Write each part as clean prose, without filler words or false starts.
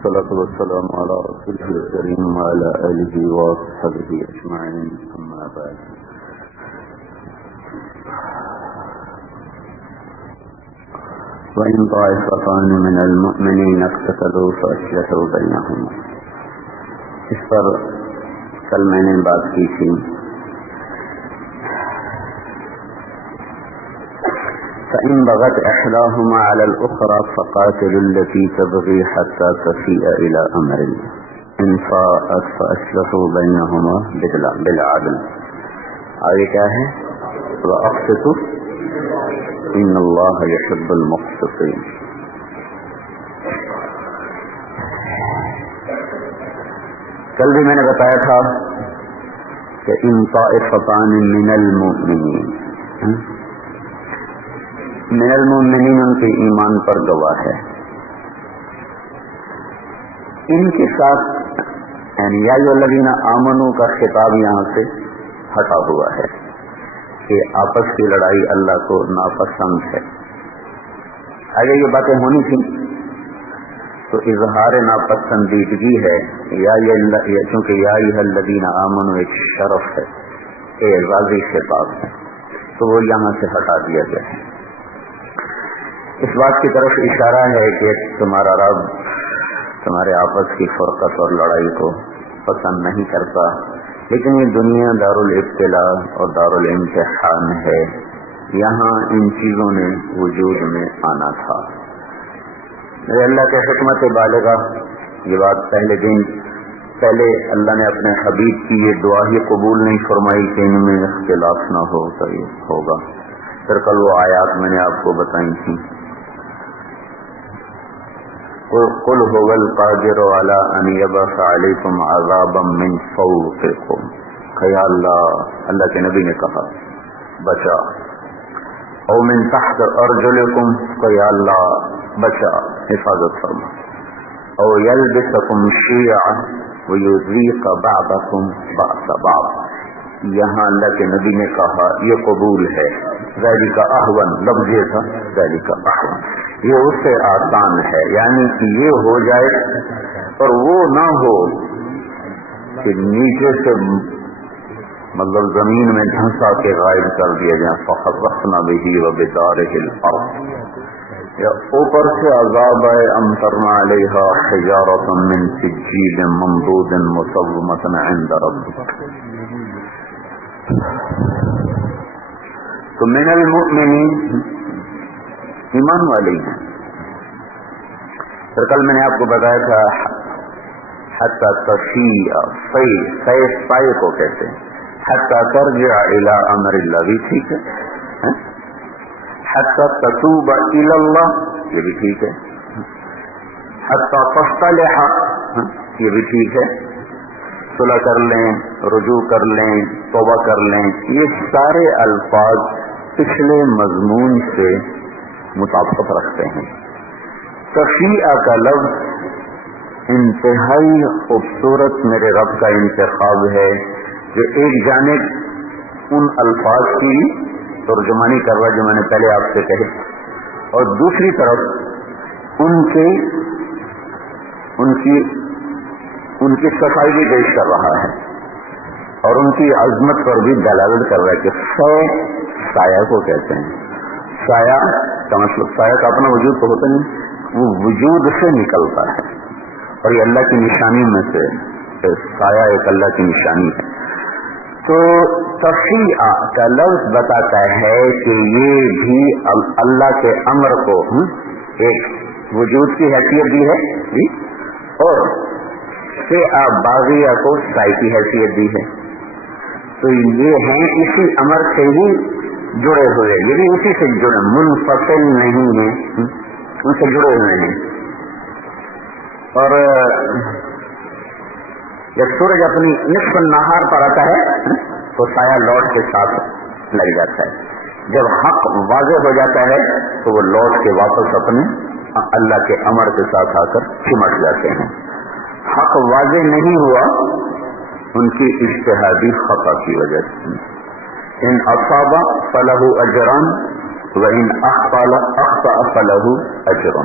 والصلاة والسلام على رسوله الكريم وعلى آله وصحبه أجمعين أما بعد. وإن طائفتان من المؤمنين اقتتلوا فأصلحوا بينهما. اس پر کل میں نے بات کی تھی. فإن بغت إحداهما على الأخرى فقاتلوا التي تبغي حتى تفيء إلى أمر الله إن فاءت فأصلحوا بينهما بالعدل. آگے کیا ہے؟ وأقسطوا إن الله يحب المقسطين. کل بھی میں نے بتایا تھا کہ ان طائفتان من المؤمنین ان کے ایمان پر گواہ ہے. ان کے ساتھ یعنی یا الذین آمنوا کا خطاب یہاں سے ہٹا ہوا ہے کہ آپس کی لڑائی اللہ کو ناپسند ہے. اگر یہ باتیں ہونی تھی تو اظہار ناپسندیدگی ہے کیونکہ یا ایھا الذین آمنوا ایک شرف ہے، اعزازی خطاب ہے، تو وہ یہاں سے ہٹا دیا گیا ہے. اس بات کی طرف اشارہ ہے کہ تمہارا رب تمہارے آپس کی فرقت اور لڑائی کو پسند نہیں کرتا، لیکن یہ دنیا دار الابتلاء اور دار الامتحان ہے. یہاں ان چیزوں نے وجود میں آنا تھا. اللہ کے حکمت بالغہ یہ بات پہلے اللہ نے اپنے حبیب کی یہ دعا ہی قبول نہیں فرمائی کہ ان میں اختلاف نہ ہو تو یہ ہوگا. پھر کل وہ آیات میں نے آپ کو بتائی تھی. قل هو القادر على ان يبعث عليكم عذابا من فوقكم. یا اللہ کے نبی نے کہا بچا. او من تحت ارجلكم، یا اللہ بچا، حفاظت فرما. او يلبسكم شيعا ويذيق بعضكم بأس بعض. یہاں اللہ کے نبی نے کہا یہ قبول ہے. ذالک احون، لفظ یہ تھا ذالک احون، یہ اس سے آسان ہے، یعنی کہ یہ ہو جائے اور وہ نہ ہو کہ نیچے سے مطلب زمین میں دھنسا کے غائب کر دیا جائے. فخسفنا به وبداره الارض، یا اوپر سے عذاب ہے. امطرنا علیہا حجارۃ من سجیل منضود مسومۃ عند ربک. تو من المؤمنین ایمان والے ہیں. پھر کل میں نے آپ کو بتایا تھا حتی تفیء، فیء کو کہتے ہیں. حتی ترجع الی امر اللہ بھی ٹھیک ہے. حتی تتوب الی اللہ یہ بھی ٹھیک ہے. حتی تصطلح یہ بھی ٹھیک ہے. صلح کر لیں، رجوع کر لیں، توبہ کر لیں. یہ سارے الفاظ پچھلے مضمون سے مطابقت رکھتے ہیں. تفیع کا لفظ انتہائی خوبصورت میرے رب کا انتخاب ہے جو ایک جانب ان الفاظ کی ترجمانی کر رہا جو میں نے پہلے آپ سے کہے، اور دوسری طرف ان کی صفائی بھی پیش کر رہا ہے اور ان کی عظمت پر بھی دلالت کر رہا ہے کہ سایہ کو کہتے ہیں. سایہ کا مطلب سایہ کا اپنا وجود تو ہوتا نہیں، وہ وجود سے نکلتا ہے، اور یہ اللہ کی نشانی میں سے سایہ ایک اللہ کی نشانی ہے. تو تفیع کا لفظ بتاتا ہے کہ یہ بھی اللہ کے امر کو ایک وجود کی حیثیت دی ہے جی، اور باغیہ کو سائے کی حیثیت دی ہے. تو یہ ہیں اسی امر سے ہی جڑے ہوئے، یہ بھی اسی سے جڑے، منفصل نہیں ہیں، ان سے جڑے ہوئے ہیں. اور جب سورج اپنی نصف النہار پر آتا ہے تو سایہ لوٹ کے ساتھ لگ جاتا ہے. جب حق واضح ہو جاتا ہے تو وہ لوٹ کے واپس اپنے اللہ کے امر کے ساتھ آ کر چمٹ جاتے ہیں. حق واضح نہیں ہوا ان کی اجتہادی خطا کی وجہ سے. ان اصاب فلہ اجران وَإِنْ أَخْطَأَ فَلَهُ أَجْرٌ.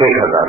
1,000।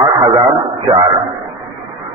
8,004।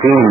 3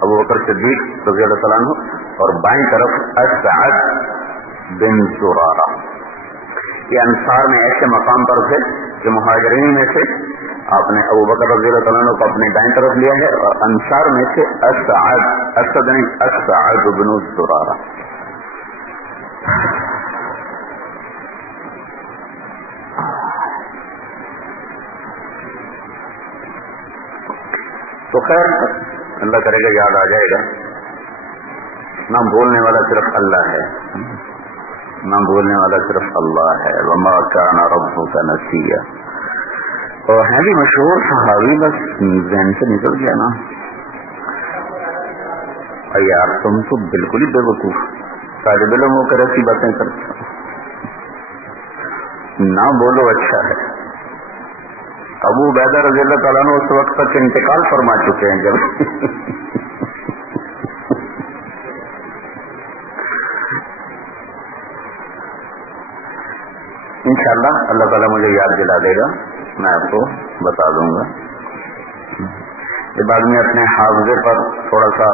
ابو بکر صدیق رضی اللہ تعالیٰ عنہ، اور بائیں طرف اسعد بن زرارہ. یہ انصار میں ایسے مقام پر تھے کہ مہاجرین میں سے آپ نے ابو بکر رضی اللہ تعالیٰ عنہ کو اپنے دائیں طرف لیا ہے، اور انصار میں سے اسعد بن زرارہ. تو خیر اللہ کرے گا یاد آ جائے گا. نہ بولنے والا صرف اللہ ہے، نہ بولنے والا صرف اللہ ہے. وما کان ربک نسیا. اور ہیں بھی مشہور صحابی، بس ذہن سے نکل گیا نا. اور یار تم تو بالکل ہی بے وقوف طالب علم ہو کر ایسی باتیں کرتے ہو. نہ بولو اچھا ہے. ابو عبیدہ رضی اللہ تعالیٰ نے اس وقت تک انتقال فرما چکے ہیں جب انشاءاللہ اللہ تعالیٰ مجھے یاد دلا دے گا، میں آپ کو بتا دوں گا. جب آدمی اپنے حافظے پر تھوڑا سا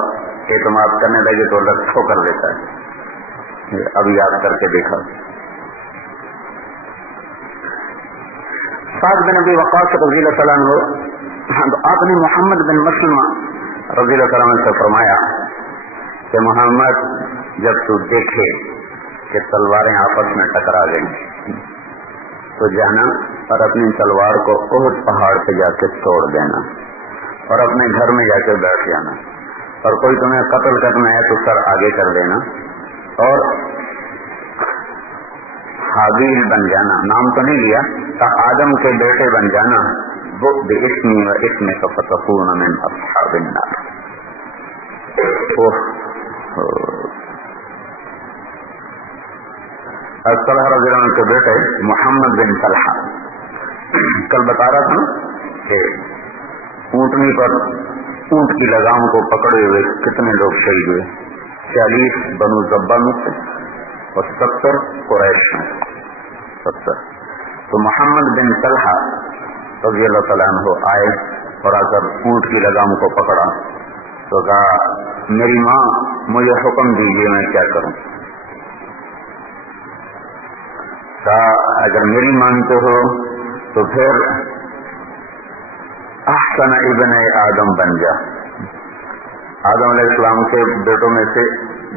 اعتماد کرنے لگے تو اللہ ٹھوکر دیتا ہے. اب یاد کر کے دیکھا. سعد بن ابی وقاص رضی اللہ تعالیٰ عنہ، تو آپ نے محمد بن مسلمہ رضی اللہ تعالیٰ عنہ سے فرمایا کہ محمد جب تو دیکھے کہ تلواریں آپس میں ٹکرا گئی تو جانا اور اپنی تلوار کو احد پہاڑ پہ جا کے توڑ دینا اور اپنے گھر میں جا کے بیٹھ جانا، اور کوئی تمہیں قتل کرنا ہے تو سر آگے کر دینا اور حابیل بن جانا، نام تو نہیں لیا، آدم کے بیٹے بن جانا. وہ باسمی و اسمک فتکون من اصحاب النار. طلحہ رضی اللہ عنہ کے بیٹے محمد بن طلحہ، کل بتا رہا تھا کہ اونٹنی پر اونٹ کی لگام کو پکڑے ہوئے کتنے لوگ شہید ہوئے. 40 بنو زبا میں سے اور 70 قریش میں. 70. تو محمد بن طلحہ رضی اللہ تعالیٰ عنہ آئے اور آ کر اونٹ کی لگام کو پکڑا تو کہا میری ماں مجھے حکم دیجیے میں کیا کروں. کہا اگر میری مانتے ہو تو پھر احسن ابن آدم بن جا. آدم علیہ السلام کے بیٹوں میں سے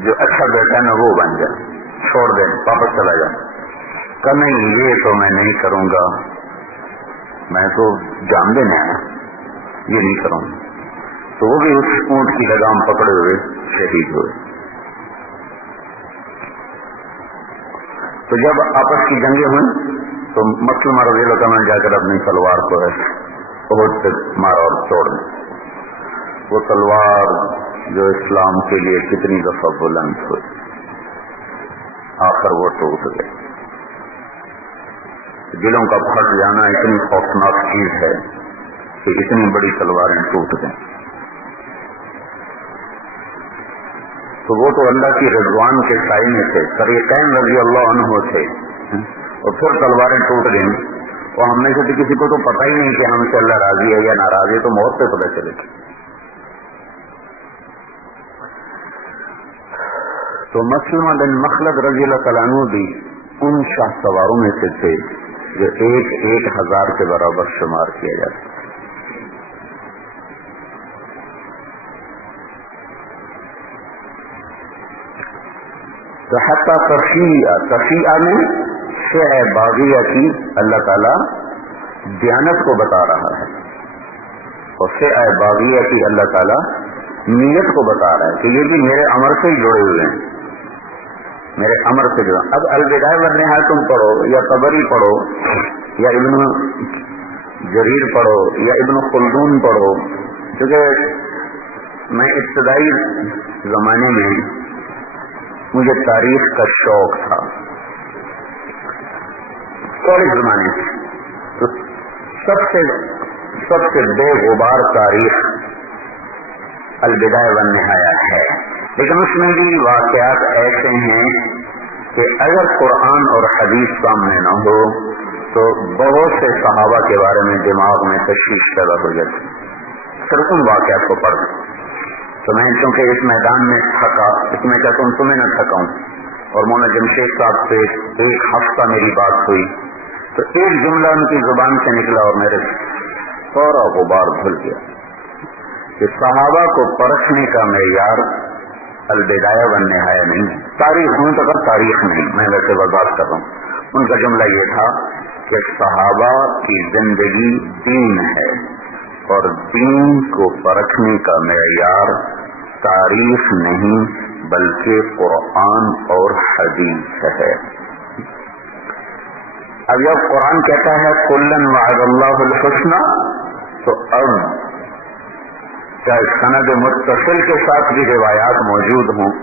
جو اچھا بیٹا ہے نا وہ بن جا، چھوڑ دے واپس چلا جا. کہ نہیں یہ تو میں نہیں کروں گا، میں تو جان دینے آیا، یہ نہیں کروں گا. تو وہ بھی اس اونٹ کی لگام پکڑے ہوئے شہید ہوئے. تو جب آپس کی جنگیں ہوئی تو مسلمہ رضی اللہ عنہ جا کر اپنی تلوار کو بہت سے مارا اور توڑ دی. وہ تلوار جو اسلام کے لیے کتنی دفعہ بلند ہوئی، آخر وہ ٹوٹ گئی. دلوں کا پھٹ جانا اتنی خوفناک چیز ہے کہ اتنی بڑی تلواریں ٹوٹ گئیں. تو وہ تو اللہ کی رضوان کے سائے میں تھے، فریقین رضی اللہ عنہ تھے، اور پھر تلواریں ٹوٹ گئیں. اور ہم میں سے کسی کو تو پتہ ہی نہیں کہ ہم سے اللہ راضی ہے یا ناراض ہے، تو موت سے پتہ چلے گی. تو مسلمہ بن مخلد رضی اللہ تعالیٰ عنہ بھی ان شاہ سواروں میں سے تھے جو 1,000 کے برابر شمار کیا جاتا. تو حتی تفیعہ میں شیع باغیہ کی اللہ تعالیٰ دیانت کو بتا رہا ہے، اور شیع باغیہ کی اللہ تعالیٰ نیت کو بتا رہا ہے کہ یہ بھی میرے امر سے ہی جڑے ہوئے ہیں، میرے امر سے جو. اب البدایہ والنہایہ تم پڑھو یا طبری پڑھو یا ابن جریر پڑھو یا ابن خلدون پڑھو، کیونکہ میں ابتدائی زمانے میں مجھے تاریخ کا شوق تھا، کالج زمانے سے. تو سب سے بے غبار تاریخ البدایہ والنہایہ ہے، لیکن اس میں بھی واقعات ایسے ہیں کہ اگر قرآن اور حدیث سامنے نہ ہو تو بہت سے صحابہ کے بارے میں دماغ میں تشویش پیدا ہو جاتی. صرف ان واقعات کو پڑھ. تو میں چونکہ اس میدان میں تھکا، اس میں کہتا ہوں تمہیں نہ تھکاؤں، اور مولانا جمشید صاحب سے ایک ہفتہ میری بات ہوئی تو ایک جملہ ان کی زبان سے نکلا اور میرے سورا غبار دھل گیا کہ صحابہ کو پرکھنے کا معیار البدایہ والنہایہ نہیں، تاریخ ہوں تو تاریخ نہیں، میں ویسے وضاحت کر رہا ہوں۔ ان کا جملہ یہ تھا کہ صحابہ کی زندگی دین ہے اور دین کو پرکھنے کا معیار تاریخ نہیں بلکہ قرآن اور حدیث ہے۔ اب جب قرآن کہتا ہے کلن وعد اللہ الحسنی، تو اب چاہے سند متصل کے ساتھ بھی روایات موجود ہوں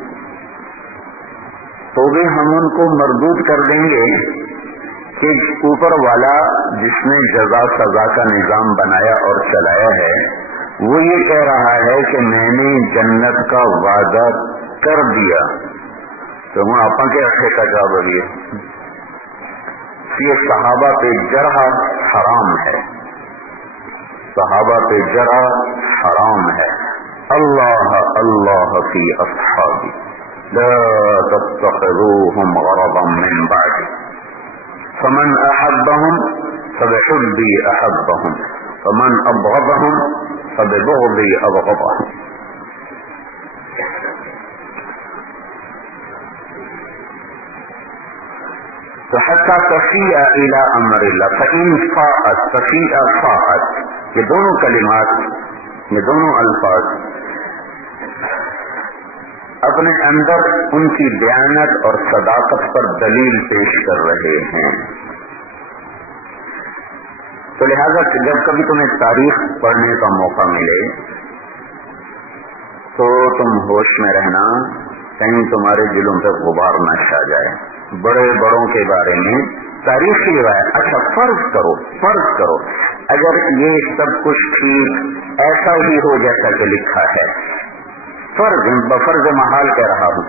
تو بھی ہم ان کو مردود کر دیں گے کہ اوپر والا جس نے جزا سزا کا نظام بنایا اور چلایا ہے وہ یہ کہہ رہا ہے کہ میں نے جنت کا وعدہ کر دیا، تو وہ آپ کے رکھے کا جواب ہے یہ صحابہ پہ جرح حرام ہے، صحابہ پہ جرح حرام ہے۔ اللہ اللہ فی اصحابی لا تتخذوهم غرضا من بعدی فمن احبهم فبحبی احبهم فمن ابغضهم فببغضی ابغضهم۔ تو حتی تفیع الی امر اللہ فإن فاءت تفیع فاءت، یہ دونوں کلمات، یہ دونوں الفاظ اپنے اندر ان کی دیانت اور صداقت پر دلیل پیش کر رہے ہیں۔ تو لہذا جب کبھی تمہیں تاریخ پڑھنے کا موقع ملے تو تم ہوش میں رہنا، کہیں تمہارے دلوں پہ غبار نہ چھا جائے۔ بڑے بڑوں کے بارے میں تاریخ کی روایت، اچھا فرض کرو اگر یہ سب کچھ ٹھیک ایسا ہی ہو جیسا کہ لکھا ہے، بفرض محال کہہ رہا ہوں،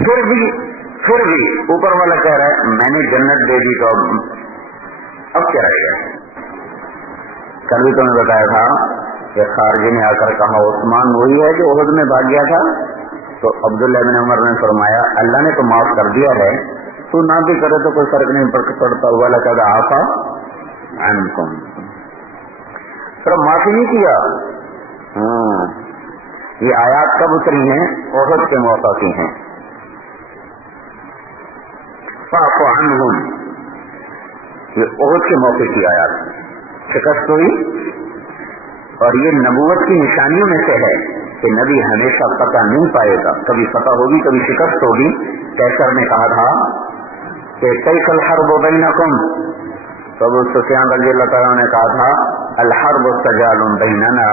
پھر بھی اوپر والا کہہ رہا ہے میں نے جنت دے دی، تو اب کیا رہے گا؟ کل بھی تمہیں بتایا تھا کہ خارجی نے آ کر کہا عثمان وہی ہے جو احد میں بھاگ گیا تھا، تو عبداللہ بن عمر نے فرمایا اللہ نے تو معاف کر دیا ہے، تو نہ بھی کرے تو کوئی فرق نہیں پڑتا، ہوا لقد عفا عنکم، صرف معافی نہیں کیا۔ یہ آیات کب اتری ہیں؟ احد کے موقع کی ہیں۔ فاعف عنہم، یہ احد کے موقع کی آیات، شکست ہوئی، اور یہ نبوت کی نشانیوں میں سے ہے کہ نبی ہمیشہ فتح نہیں پائے گا، کبھی فتح ہوگی کبھی شکست ہوگی۔ کیسر نے کہا تھا کہ کیف الحرب بینکم، تو ابو سفیان رضی اللہ تعالیٰ نے کہا تھا الحرب سجال بیننا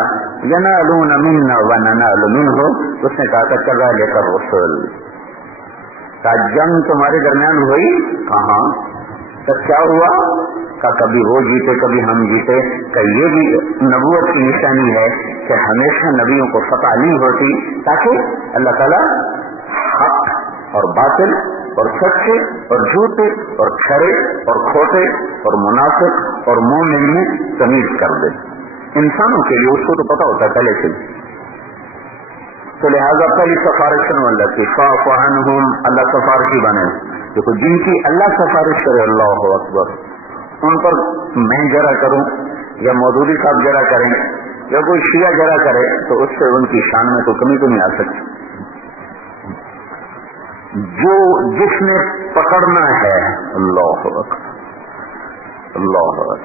ینالون منا وننال منہ، اس نے کہا تھا کذالک الرسل، کہا جنگ تمہارے درمیان ہوئی کہاں، تو کیا ہوا، کہ کبھی وہ جیتے کبھی ہم جیتے، کہ یہ بھی نبوت کی نشانی ہے کہ ہمیشہ نبیوں کو فتح نہیں ہوتی، تاکہ اللہ تعالیٰ حق اور باطل اور سچے اور جھوٹے اور کھرے اور کھوٹے اور منافق اور مومن میں تمیز کر دے۔ انسانوں کے لیے اس کو تو پتا ہوتا ہے پہلے سے، تو لہٰذا پہلی سفارش کرنے والا کی فاعف عنہم، اللہ سفارشی بنے۔ دیکھو جن کی اللہ سفارش کرے اللہ اکبر، ان پر میں جرا کروں یا مودودی صاحب جرا کریں یا کوئی شیعہ جرا کرے تو اس سے ان کی شان میں تو کمی تو نہیں آ سکتی۔ جو جس نے پکڑنا ہے، اللہ اکبر اللہ اکبر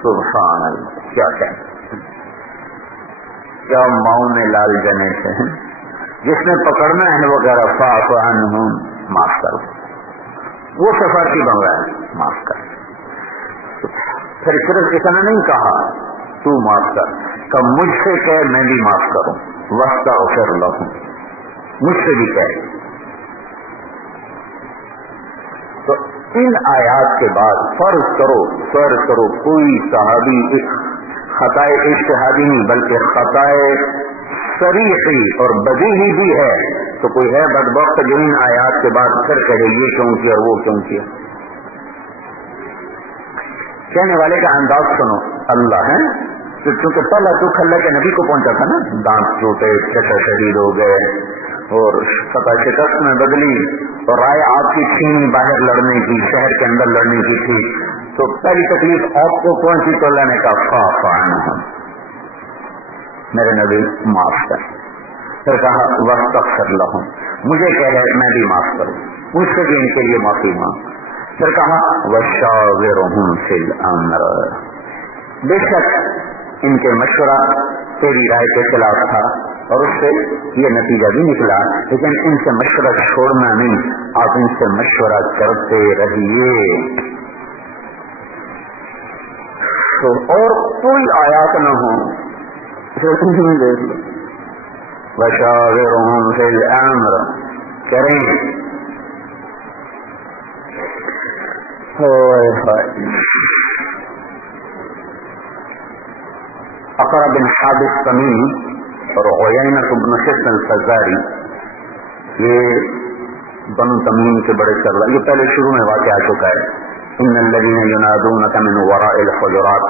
سبحان اللہ، کیا کہتے کیا ماؤں میں لال جنے سے ہیں، جس نے پکڑنا ہے وہ کہہ رہا فاعف عنہم، معاف کر، وہ سفارشی بن رہا ہے معاف کر۔ پھر صرف اتنا نہیں کہا تو معاف کر، کہ مجھ سے کہے میں بھی معاف کروں، واستغفر لہم، مجھ سے بھی کہے۔ تو ان آیات کے بعد فرض کرو کوئی صحابی ایک خطائے اجتہادی نہیں بلکہ خطائے صریحی اور بدیہی بھی ہے، تو کوئی ہے بدبخت جو ان آیات کے بعد پھر کہے یہ کیوں کیا وہ کیوں کیا؟ کہنے والے کا انداز سنو، اللہ ہے تو چونکہ پہلا دکھ اللہ کے نبی کو پہنچا تھا نا، دانت ٹوٹے، چچا شہید ہو گئے اور سطح شکست میں بدلی، اور رائے آپ کی تھی باہر لڑنے کی، شہر کے اندر لڑنے کی تھی، تو پہلی تکلیف آپ کو پہنچی تو اللہ نے کہا فاعف عنہم، میرے نبی معاف کر. پھر کہا واستغفر لہم، مجھے کہے میں بھی معاف کروں، مجھ سے بھی ان کے لیے معافی مانگ. پھر کہا وشاورہم فی الامر، بے شک ان کے مشورہ تیری رائے کے خلاف تھا اور اس سے یہ نتیجہ بھی نکلا، لیکن ان سے مشورہ چھوڑنا نہیں، آپ ان سے مشورہ کرتے رہیے. تو اور کوئی آیات نہ ہو، دیکھ لو وشاورہم فی الامر کریں. اقرا بن حابس تمیمی اور عیینہ بن حصن الفزاری، یہ بنو تمیم کے بڑے سردار، یہ پہلے شروع میں واقع آ چکا ہے. ان الذین ینادونک من وراء الحجرات،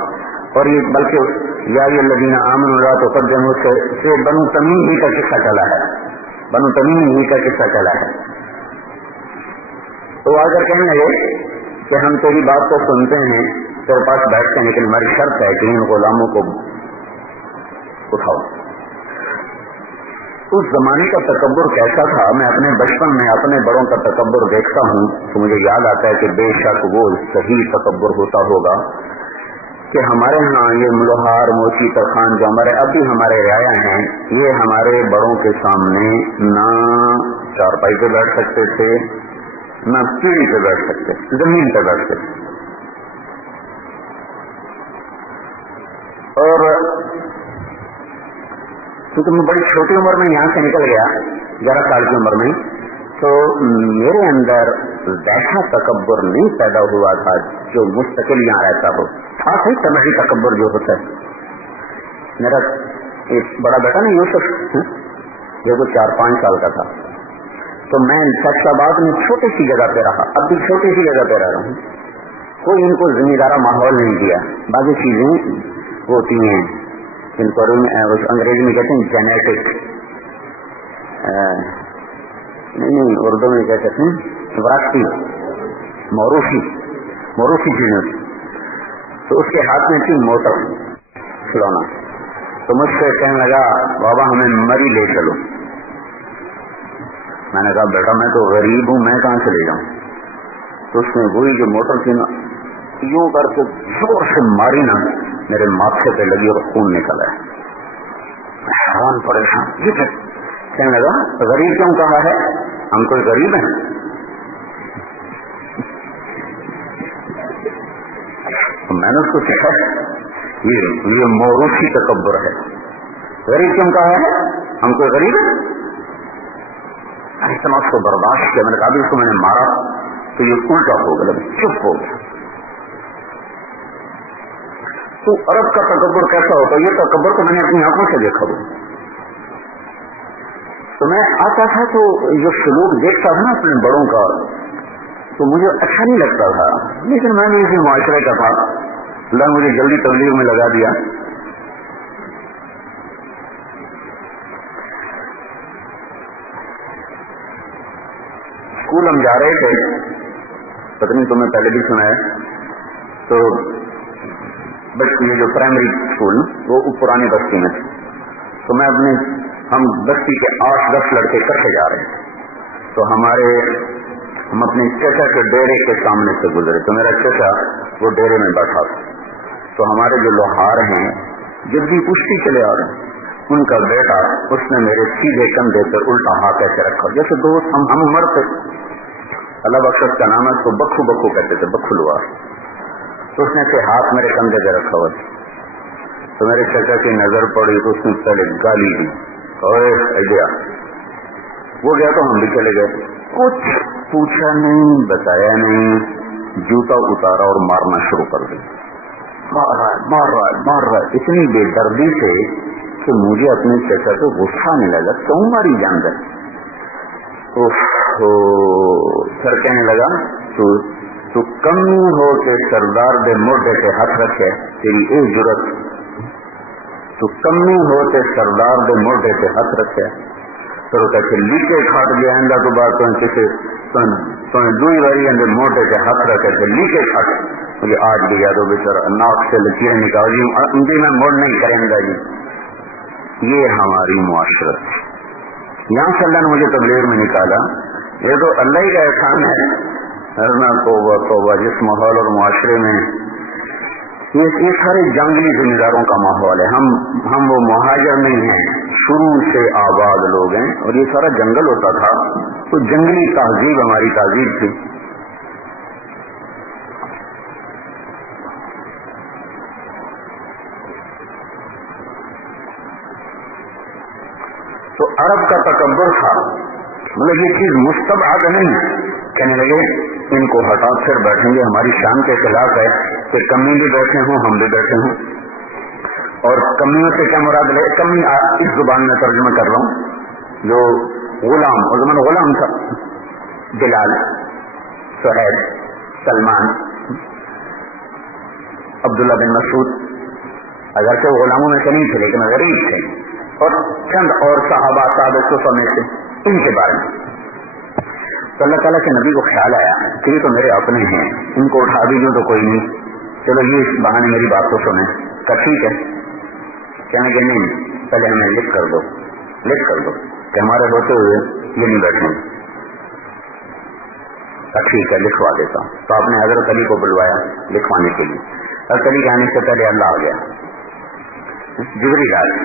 اور یہ بلکہ یا الذین آمنوا لا تقدموا سے بنو تمیم ہی کا قصہ چلا ہے، بنو تمیم ہی کا قصہ چلا ہے. تو اگر کہنے لگے کہ ہم تیری بات کو سنتے ہیں، تیرے پاس بیٹھتے ہیں، لیکن ہماری شرط ہے کہ ان غلاموں کو اٹھاؤ. اس زمانے کا تکبر کیسا تھا، میں اپنے بچپن میں اپنے بڑوں کا تکبر دیکھتا ہوں تو مجھے یاد آتا ہے کہ بے شک وہ صحیح تکبر ہوتا ہوگا کہ ہمارے ہاں یہ ملوہار موچی ترخان جو ہمارے اب بھی ہمارے رعایا ہیں، یہ ہمارے بڑوں کے سامنے نہ چارپائی پہ بیٹھ سکتے تھے، نہ سیڑھی پہ بیٹھ سکتے، زمین پہ بیٹھتے تھے. اور کیونکہ میں بڑی چھوٹی عمر میں یہاں سے نکل گیا، 11 سال کی عمر میں، تو میرے اندر ویسا تکبر نہیں پیدا ہوا تھا جو مستقل یہاں رہتا ہو. خاص ہی تمہی تکبر جو ہوتا ہے. میرا ایک بڑا بیٹا نا یوسف، جو 4-5 سال کا تھا، تو میں فیصلہ آباد میں چھوٹی سی جگہ پہ رہا، اب بھی چھوٹی سی جگہ پہ رہ رہا ہوں. کوئی ان کو ذمہ ماحول نہیں دیا. باقی چیزیں ہوتی ہیں جن کو انگریزی میں کہتے ہیں جینیٹک، نہیں اردو میں کیا کہتے ہیں وراثتی، موروثی چیزیں. تو اس کے ہاتھ میں تھی موٹر کھلونا، تو مجھ سے کہنے لگا بابا ہمیں مری لے چلو. میں نے کہا بیٹا میں تو غریب ہوں، میں کہاں سے لے جاؤں. تو اس نے وہی جو موٹر تھی نا یوں کر کے زور سے ماری نا، میرے ماتھے پہ لگی اور خون نکل ہے. حیران پریشان، یہ کہنے لگا غریب کیوں کہا ہے، ہم کوئی غریب ہیں؟ میں نے اس کو کہا یہ موروثی تکبر ہے. غریب کیوں کہا ہے، ہم کوئی غریب ہیں؟ اتنا اس کو برداشت کیا. میں نے کہا بھی اس کو میں نے مارا تو یہ الٹا ہو گیا، چپ ہو گیا. تو عرب کا تکبر کیسا ہوتا ہے، یہ تکبر تو میں نے اپنی آنکھوں سے دیکھا ہو. تو میں آتا تھا تو جو سلوک دیکھتا تھا نا اپنے بڑوں کا تو مجھے اچھا نہیں لگتا تھا، لیکن میں بھی اسی معاشرے کا تھا. اللہ مجھے جلدی تبلیغ میں لگا دیا. اسکول ہم جا رہے تھے، پتہ نہیں تمہیں پہلے بھی سنا ہے، تو بس یہ جو پرائمری اسکول وہ پرانی بستی میں تھے، تو میں ہم بستی کے 8-10 لڑکے اکٹھے جا رہے تھے. تو ہم اپنے چچا کے ڈیرے کے سامنے سے گزرے، تو میرا چچا وہ ڈیرے میں بیٹھا تھا. تو ہمارے جو لوہار ہیں جب بھی پشتی چلے آ رہے ہیں، ان کا بیٹا اس نے میرے سیدھے کندھے پر الٹا ہاتھ ایسے رکھا، جیسے دوست ہم عمر تھے. اللہ بخش کا نام ہے، اس کو بکھو بکھو کہتے تھے، بکھو لوہار. تو اس نے سے ہاتھ میرے کندھے پہ رکھا ہوا. تو میرے چچا کی نظر پڑی تو اس نے پہلے گالی دی، اور گیا وہ گیا تو ہم بھی چلے گئے. کچھ پوچھا نہیں، بتایا نہیں، جوتا اتارا اور مارنا شروع کر دیا. مار رہا ہے اتنی بے دردی سے کہ مجھے اپنے چچا کو غصہ نہیں لگا، کیوں ماری جان گئے. پھر کہنے لگا تو کم ہو کے سردار دے موڈے کے ہاتھ رکھے، تیری ایک ضرورت تو کمی ہوتے سردار دے موڈے سے ہاتھ رکھے پھر وہ کہتے لیکے کھاٹ گیا اندہ تو بات تو دوئی باری اندے موڈے سے ہاتھ رکھے تھے لیکے کھاٹ مجھے آج بھی یاد ہو بیچارہ ناک سے لکیریں نکال جی میں موڑ نہیں کریں گا جی. یہ ہماری معاشرت ہے. یہاں سے اللہ نے مجھے تبلیغ میں نکالا. یہ تو اللہ ہی کا احسان ہے. ارنا توبہ توبہ جس ماحول اور معاشرے میں یہ سارے جنگلی ذمہ داروں کا ماحول ہے. ہم وہ مہاجر نہیں ہیں, شروع سے آباد لوگ ہیں اور یہ سارا جنگل ہوتا تھا تو جنگلی تہذیب ہماری تہذیب تھی. تو عرب کا تکبر تھا, مطلب یہ چیز مستبعد نہیں. کہنے لگے ان کو ہٹا پھر بیٹھیں گے, ہماری شان کے خلاف ہے کہ کمی بھی بیٹھے ہوں ہم بھی بیٹھے ہوں. اور کمیوں سے کیا مراد لے, کمی اس زبان میں ترجمہ کر رہا ہوں جو غلام, اور زمان غلام تھا, بلال, سہیل, سلمان, عبداللہ بن مسعود, اگرچہ وہ غلاموں میں سے نہیں تھے لیکن غریب تھے, اور چند اور صحابہ سابق میں سے ان کے بارے میں. تو اللہ تعالیٰ کے نبی کو خیال آیا کہ یہ تو میرے اپنے ہیں, ان کو اٹھا بھی دوں تو کوئی نہیں, چلو یہ اس بہانے میری بات تو سنیں. کہ ٹھیک ہے, کہنے کہ نہیں پہلے ہمیں لکھ کر دو کہ ہمارے ہوتے ہوئے یہ نہیں بیٹھیں. ٹھیک ہے لکھوا دیتا ہوں. تو آپ نے حضرت علی کو بلوایا لکھوانے کے لیے. حضرت علی کے آنے سے پہلے اللہ آ گیا, جبریل آ گیا.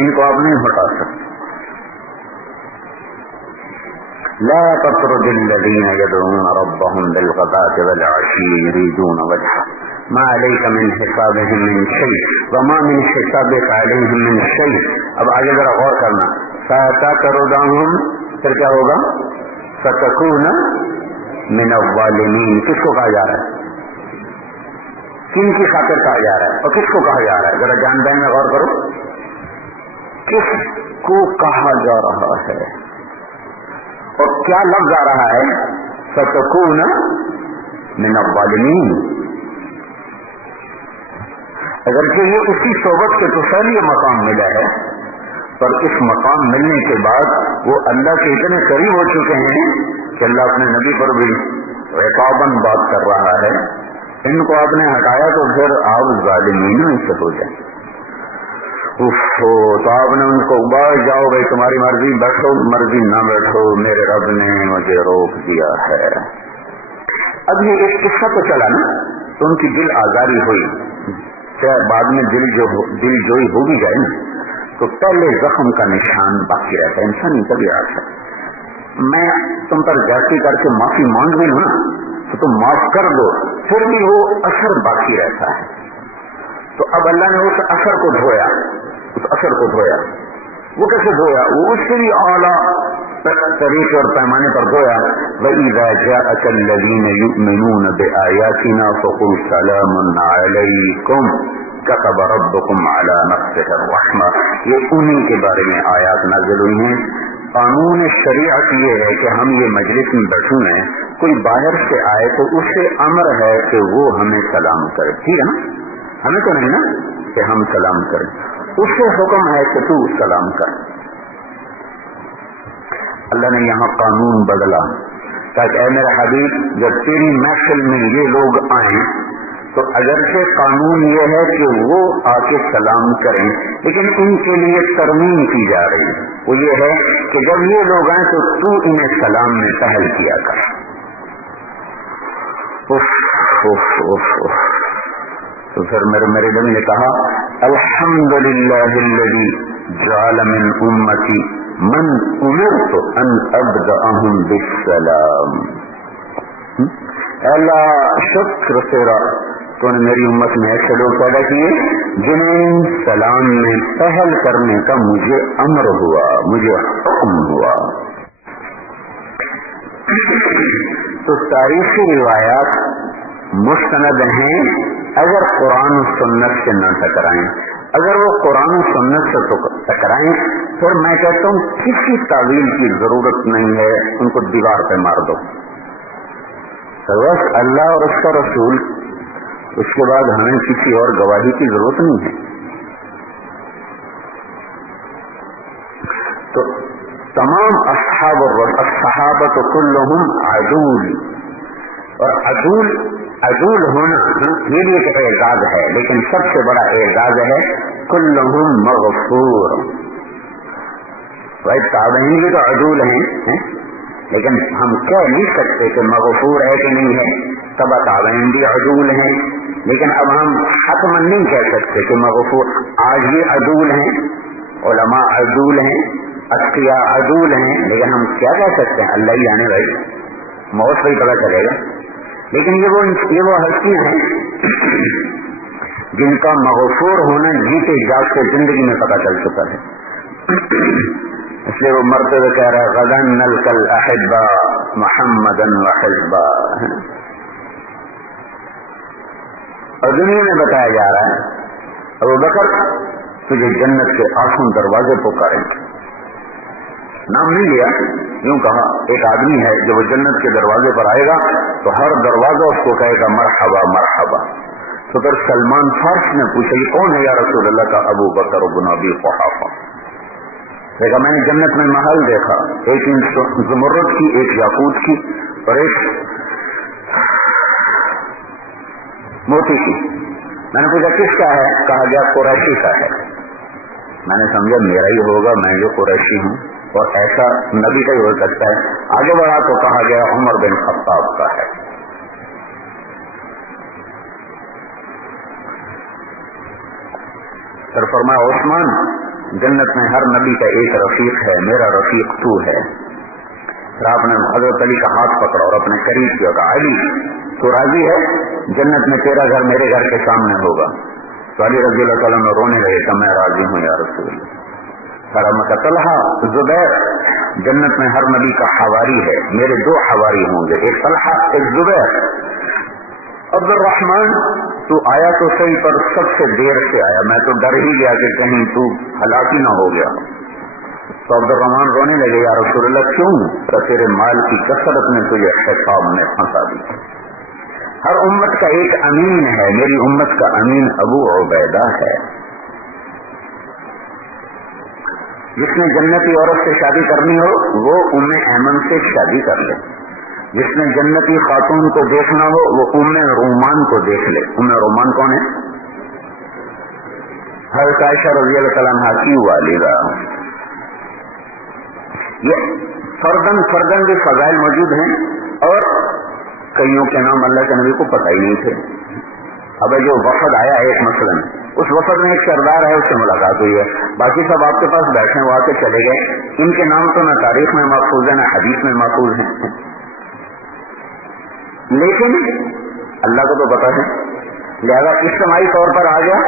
ان کو آپ نہیں ہٹا سکتے. لا تطرد الذين يدعون ربهم بالغداة والعشي يريدون وجهه ما عليك من حسابهم من شيء وما من حسابك عليهم من شيء. اب آگے ذرا غور کرنا. فتطردهم پھر کیا ہوگا, فتكون من الظالمين. کس کو کہا جا رہا ہے, کن کی خاطر کہا جا رہا ہے اور کس کو کہا جا رہا ہے, ذرا جان بین میں غور کرو. کس کو کہا جا رہا ہے اور کیا لفظ آ رہا ہے, فتكون من الظالمین. اگرچہ یہ اسی صحبت کے تو یہ مقام ملا ہے, پر اس مقام ملنے کے بعد وہ اللہ کے اتنے قریب ہو چکے ہیں کہ اللہ اپنے نبی پر بھی عقاباً بات کر رہا ہے. ان کو آپ نے ہٹایا تو پھر آپ ظالمین میں سے ہو جائیں. تو آپ نے ان کو بس جاؤ بھائی تمہاری مرضی, بیٹھو مرضی نہ بیٹھو, میرے رب نے مجھے روک دیا ہے. اب یہ ایک قصہ تو چلا نا, تو ان کی دل آزاری ہوئی. چاہے بعد میں دل جوئی ہو بھی جائے نا, تو پہلے زخم کا نشان باقی رہتا ہے. انسانی طبیعت ہے. میں تم پر جاتی کر کے معافی مانگ بھی لوں نا تو تم معاف کر دو, پھر بھی وہ اثر باقی رہتا ہے. تو اب اللہ نے اس اثر کو دھویا. وہ کیسے دھویا, وہ اس سے بھی اعلیٰ طریقے اور پیمانے پر دھویا. وَإِذَا جَاءَكَ الَّذِينَ يُؤْمِنُونَ بِآيَاتِنَا فَقُلْ سَلَامٌ عَلَيْكُمْ كَتَبَ رَبُّكُمْ عَلَى نَفْسِهِ الرَّحْمَةَ. یہ انہی کے بارے میں آیات نازل ہوئی ہیں. قانون شریعت یہ ہے کہ ہم یہ مجلس میں بیٹھوں ہیں, کوئی باہر سے آئے تو اسے امر ہے کہ وہ ہمیں سلام کرے. ٹھیک ہے نا, ہمیں تو نہیں نا کہ ہم سلام کریں, اسے حکم ہے کہ تو سلام کر. اللہ نے یہاں قانون بدلا تاکہ اے میرے حبیب جب تیری محفل میں یہ لوگ آئیں تو اگرچہ قانون یہ ہے کہ وہ آ کے سلام کریں, لیکن ان کے لیے ترمیم کی جا رہی ہے. وہ یہ ہے کہ جب یہ لوگ آئیں تو تو انہیں سلام میں پہل کیا کر. تو پھر میرے نبی نے کہا الحمدللہ الذی جعل من امتی من امرت ان ابدأہم بالسلام. اللہ شکر تیرا, تو نے میری امت میں ایسے لوگ پیدا کیے جنہیں سلام میں پہل کرنے کا مجھے امر ہوا, مجھے حکم ہوا. تو تاریخی روایات مستند ہیں اگر قرآن و سنت سے نہ ٹکرائیں. اگر وہ قرآن و سنت سے ٹکرائیں پھر میں کہتا ہوں کسی تعویل کی ضرورت نہیں ہے, ان کو دیوار پہ مار دو. بس اللہ اور اس کا رسول اس کے بعد ہمیں کسی اور گواہی کی ضرورت نہیں ہے. تو تمام الصحابۃ کلہم عدول، اور عدول ہونا یہ بھی ایک اعزاز ہے، لیکن سب سے بڑا اعزاز ہے کلہم مغفور. بھائی تابعین بھی تو عدول ہیں، لیکن ہم کہہ نہیں سکتے کہ مغفور ہے کہ نہیں ہے. تبع تابعین بھی عدول ہیں، لیکن اب ہم حتماً نہیں کہہ سکتے کہ مغفور. آج یہ عدول ہیں، علماء عدول ہیں، اتقیاء عدول ہیں، لیکن ہم کیا کہہ سکتے ہیں؟ اللہ ہی جانے بھائی، موت پہ ہی پتہ چلے گا. لیکن یہ وہ ہستیاں ہیں جن کا مغفور ہونا جیتے جاگتے زندگی میں پتہ چل چکا ہے. اس لیے وہ مرتے ہوئے کہہ رہا ہے غدن نلقى الاحباء محمدا وحزبا. اور دنیا میں بتایا جا رہا ہے ابوبکر تجھے جنت کے 8 دروازے پکاریں گے. نام نہیں لیا، یوں کہا ایک آدمی ہے جو وہ جنت کے دروازے پر آئے گا تو ہر دروازہ اس کو کہے گا مرحبا مرحبا. تو پھر سلمان فارسی نے پوچھا یہ کون ہے یا رسول اللہ؟ کا ابو بکر بن ابی قحافہ. دیکھا میں نے جنت میں محل دیکھا، ایک زمرد کی، ایک یاقوت کی، اور ایک موتی کی. میں نے پوچھا کس کا ہے؟ کہا گیا قریشی کا ہے. میں نے سمجھا میرا ہی ہوگا، میں جو قریشی ہوں، اور ایسا نبی کا ہی ہو سکتا ہے. آگے بڑھا تو کہا گیا عمر بن خطاب کا ہے. پھر فرمایا عثمان جنت میں ہر نبی کا ایک رفیق ہے، میرا رفیق تو ہے. پھر آپ نے حضرت علی کا ہاتھ پکڑا اور اپنے قریب کیا، کہا علی تو راضی ہے جنت میں تیرا گھر میرے گھر کے سامنے ہوگا؟ تو علی رضی اللہ تعالیٰ نے رونے لگے کہ میں راضی ہوں یا رسول اللہ. طلحہ زبیر جنت میں ہر نبی کا حواری ہے، میرے 2 حواری ہوں گے، ایک طلحہ ایک زبیر. عبد الرحمن تو آیا تو صحیح پر سب سے دیر سے آیا، میں تو ڈر ہی گیا کہ کہیں تو ہلاک ہی نہ ہو گیا. تو عبد الرحمن رونے لگے یا رسول اللہ کیوں؟ تو تیرے مال کی کثرت نے تجھے خطاب میں پھنسا دی. ہر امت کا ایک امین ہے، میری امت کا امین ابو عبیدہ ہے. جس نے جنتی عورت سے شادی کرنی ہو وہ ام ایمن سے شادی کر لے، جس نے جنتی خاتون کو دیکھنا ہو وہ ام رومان کو دیکھ لے. ام رومان کون ہے؟ حضرت عائشہ رضی اللہ تعالیٰ عنہا کی والدہ. یہ فردن بھی فضائل موجود ہیں، اور کئیوں کے نام اللہ کے نبی کو پتہ ہی نہیں تھے. اب جو وفد آیا ایک مثلاً اس وفد میں ایک سردار ہے، اس سے ملاقات ہوئی ہے، باقی سب آپ کے پاس بیٹھے ہیں، وہ آ کے چلے گئے. ان کے نام تو نہ تاریخ میں محفوظ ہیں نہ حدیث میں محفوظ ہیں، لیکن اللہ کو تو پتا ہے. لہذا اجتماعی طور پر آ گیا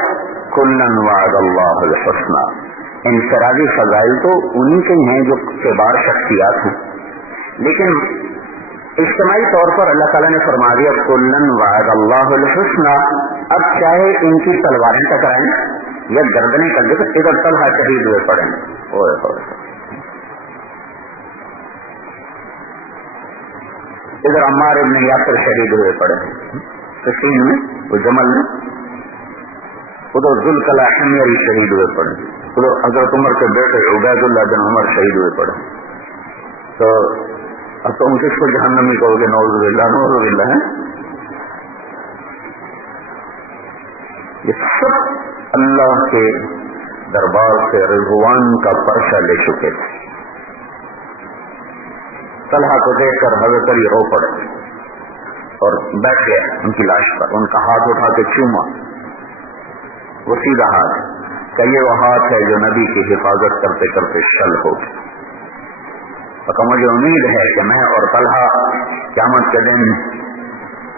کلن وعد اللہ الحسنى. انفرادی فضائل تو انہی کے ہیں جو کبار شخصیات ہیں، لیکن اجتماعی طور پر اللہ تعالیٰ نے فرما دیا کلن وعد اللہ الحسنى. اب چاہے ان کی تلواریں ٹکرائیں یا گردنیں کر دے، ادھر طلحہ شہید ہوئے پڑے، ادھر عمار ابن یاسر شہید ہوئے پڑے سفین میں، وہ جمل میں، ادھر ذوالقلع حمیر شہید ہوئے پڑے، ادھر حضرت عمر کے بیٹے عبید اللہ بن عمر شہید ہوئے پڑے. تو اب تم کس کو جہنمی کہو گے؟ نعوذ باللہ نعوذ باللہ ہے. یہ سب اللہ کے دربار سے رضوان کا پرچہ لے چکے تھے. طلحہ کو دیکھ کر حضرت علی رو پڑے اور بیٹھ گئے ان کی لاش پر، ان کا ہاتھ اٹھا کے چوما. وہ سیدھا ہاتھ کہ یہ وہ ہاتھ ہے جو نبی کی حفاظت کرتے کرتے شل ہو گیا. تو مجھے امید ہے کہ میں اور طلحہ قیامت کے دن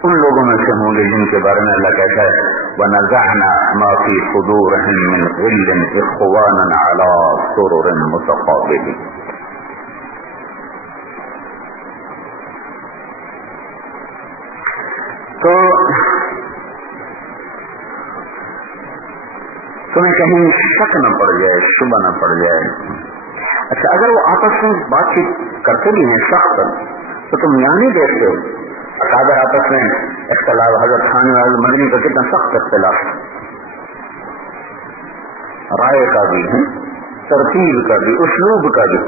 ان لوگوں میں سے ہوں گے جن کے بارے میں اللہ کہتا ہے وَنَزَعْنَا مَا فِي صُدُورِهِم مِّن غِلٍّ إِخْوَانًا عَلَىٰ سُرُرٍ مُتَقَابِلِينَ. تو تمہیں کہیں شک نہ پڑ جائے، شبہ نہ پڑ جائے. اچھا اگر وہ آپس میں بات چیت کرتے بھی ہیں سخت، تو تم یہاں نہیں دیکھتے ہو اکابر آپس میں اختلاف حضرت ثانوی مدنی کا کتنا سخت اختلاف ہے، رائے کا بھی ہے، ترتیب کا بھی، اسلوب کا بھی.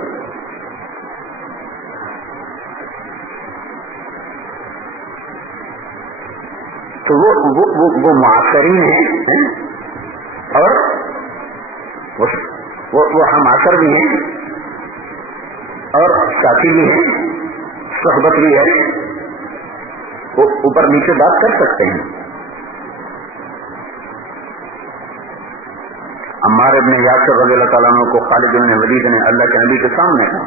تو وہ معاصرین ہیں اور وہ ہم عصر بھی ہیں اور ساتھی بھی ہیں، صحبت بھی ہے، وہ اوپر نیچے بات کر سکتے ہیں. عمار ابن یاسر رضی اللہ تعالیٰ عنہ کو خالد بن ولید نے اللہ کے نبی کے سامنے کہا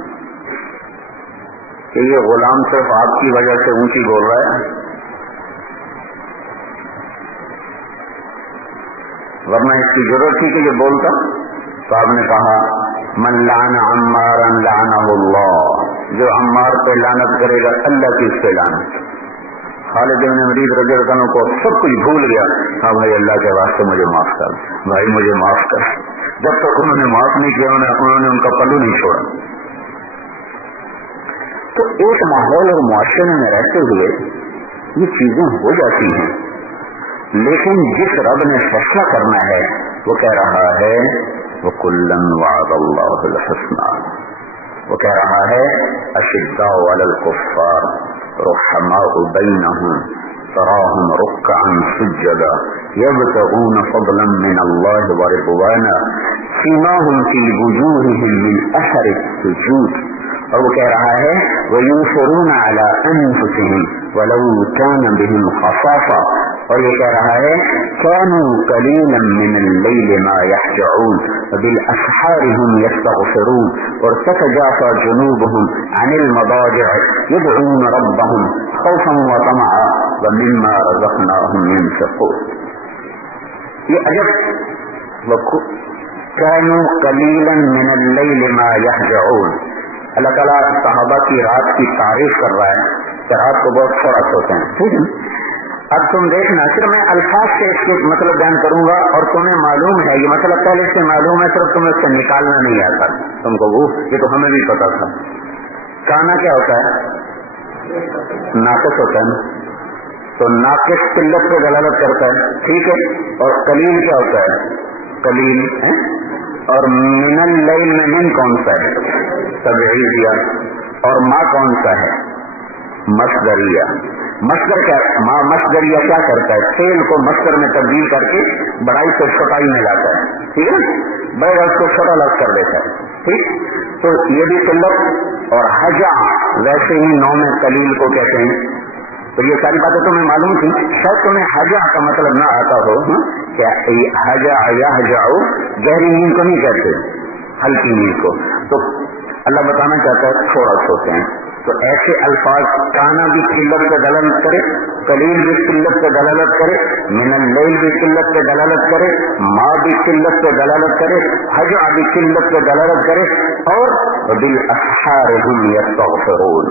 کہ یہ غلام صرف آپ کی وجہ سے اونچی بول رہا ہے، ورنہ اس کی ضرورت تھی کہ یہ بولتا. تو آپ نے کہا من لعن عمارا لعنہ اللہ، جو عمار پہ لعنت کرے گا اللہ کی اس پہ لعنت. خالد بن ولید رضی اللہ عنہ کو سب کچھ بھول گیا. ہاں بھائی اللہ کے واسطے مجھے معاف کر، بھائی مجھے معاف کر. جب تک انہوں نے معاف نہیں کیا انہوں نے ان کا پلو نہیں چھوڑا. تو ایک ماحول اور معاشرے میں رہتے ہوئے یہ چیزیں ہو جاتی ہیں، لیکن جس رب نے فیصلہ کرنا ہے وہ کہہ رہا ہے وَكُلًّا وَعَدَ اللَّهُ الْحُسْنَى، وہ کہہ رہا ہے أَشِدَّاءُ عَلَى الْكُفَّارِ رُحَمَاءُ بَيْنَهُمْ تَرَاهُمْ رُكَّعًا سُجَّدًا يَبْتَغُونَ فَضْلًا مِّنَ اللَّهِ وَرِضْوَانًا سِيمَاهُمْ فِي وُجُوهِهِم مِّنْ أَثَرِ السُّجُودِ. اور وہ کہہ رہا ہے وَيُؤْثِرُونَ عَلَىٰ أَنفُسِهِمْ وَلَوْ كَانَ بِهِمْ خَصَاصَةٌ. اور یہ کہہ رہا ہے كَانُوا قَلِيلًا مِّنَ اللَّيْلِ مَا يَهْجَعُونَ وَبِالْأَسْحَارِ هُمْ يَسْتَغْفِرُونَ وَارْتَتَجَافَىٰ جُنُوبُهُمْ عَنِ الْمَضَاجِعِ يَدْعُونَ رَبَّهُمْ خَوْفًا وَطَمَعًا وَمِمَّا رَزَقْنَاهُمْ يُنفِقُونَ. یہ عجب كَانُوا قَلِيلًا مِّنَ اللَّيْلِ مَا يَهْجَعُونَ. اللہ تعالیٰ صحابہ کی رات کی تعریف کر رہا ہے کہ رات کو بہت تھوڑا سوتے ہیں. ٹھیک ہے، اب تم دیکھنا صرف میں الفاظ سے اس کے مطلب بیان کروں گا اور تمہیں معلوم ہے یہ مطلب پہلے سے معلوم ہے، صرف تمہیں اس سے نکالنا نہیں آتا. تم کو وہ یہ تو ہمیں بھی پتا تھا. کانا کیا ہوتا ہے؟ ناقص ہوتا ہے، تو ناقص قلت کو دلالت کرتا ہے. ٹھیک ہے، اور قلیل کیا ہوتا ہے؟ قلیل ہے. اور من اللیل میں من کون سا ہے؟ تبعیضیہ. اور ما کون سا ہے؟ مصدریہ. مصدر کیا؟ ما مصدریہ کیا کرتا ہے؟ فعل کو مصدر میں تبدیل کر کے بڑائی کو چھوٹائی میں لاتا ہے. ٹھیک ہے، بڑے لفظ کو چھوٹا لفظ کر دیتا ہے. ٹھیک، تو یہ بھی قلت. اور حجا ویسے ہی نو میں قلیل کو کہتے ہیں. تو یہ ساری باتیں تمہیں معلوم تھی، شاید تمہیں حجا کا مطلب نہ آتا ہو. کیا حجا یا حجاؤ گہری نیند کو نہیں کہتے، ہلکی نیند کو. تو اللہ بتانا چاہتا ہے تھوڑا سوتے ہیں. تو ایسے الفاظ کانا بھی قلت پہ دلالت کرے، قلیل بھی قلت پہ دلالت کرے، من اللیل بھی قلت پہ دلالت کرے، ما بھی قلت پہ دلالت کرے، حجا بھی قلت پہ دلالت کرے، اور بالاسحار هم یستغفرون.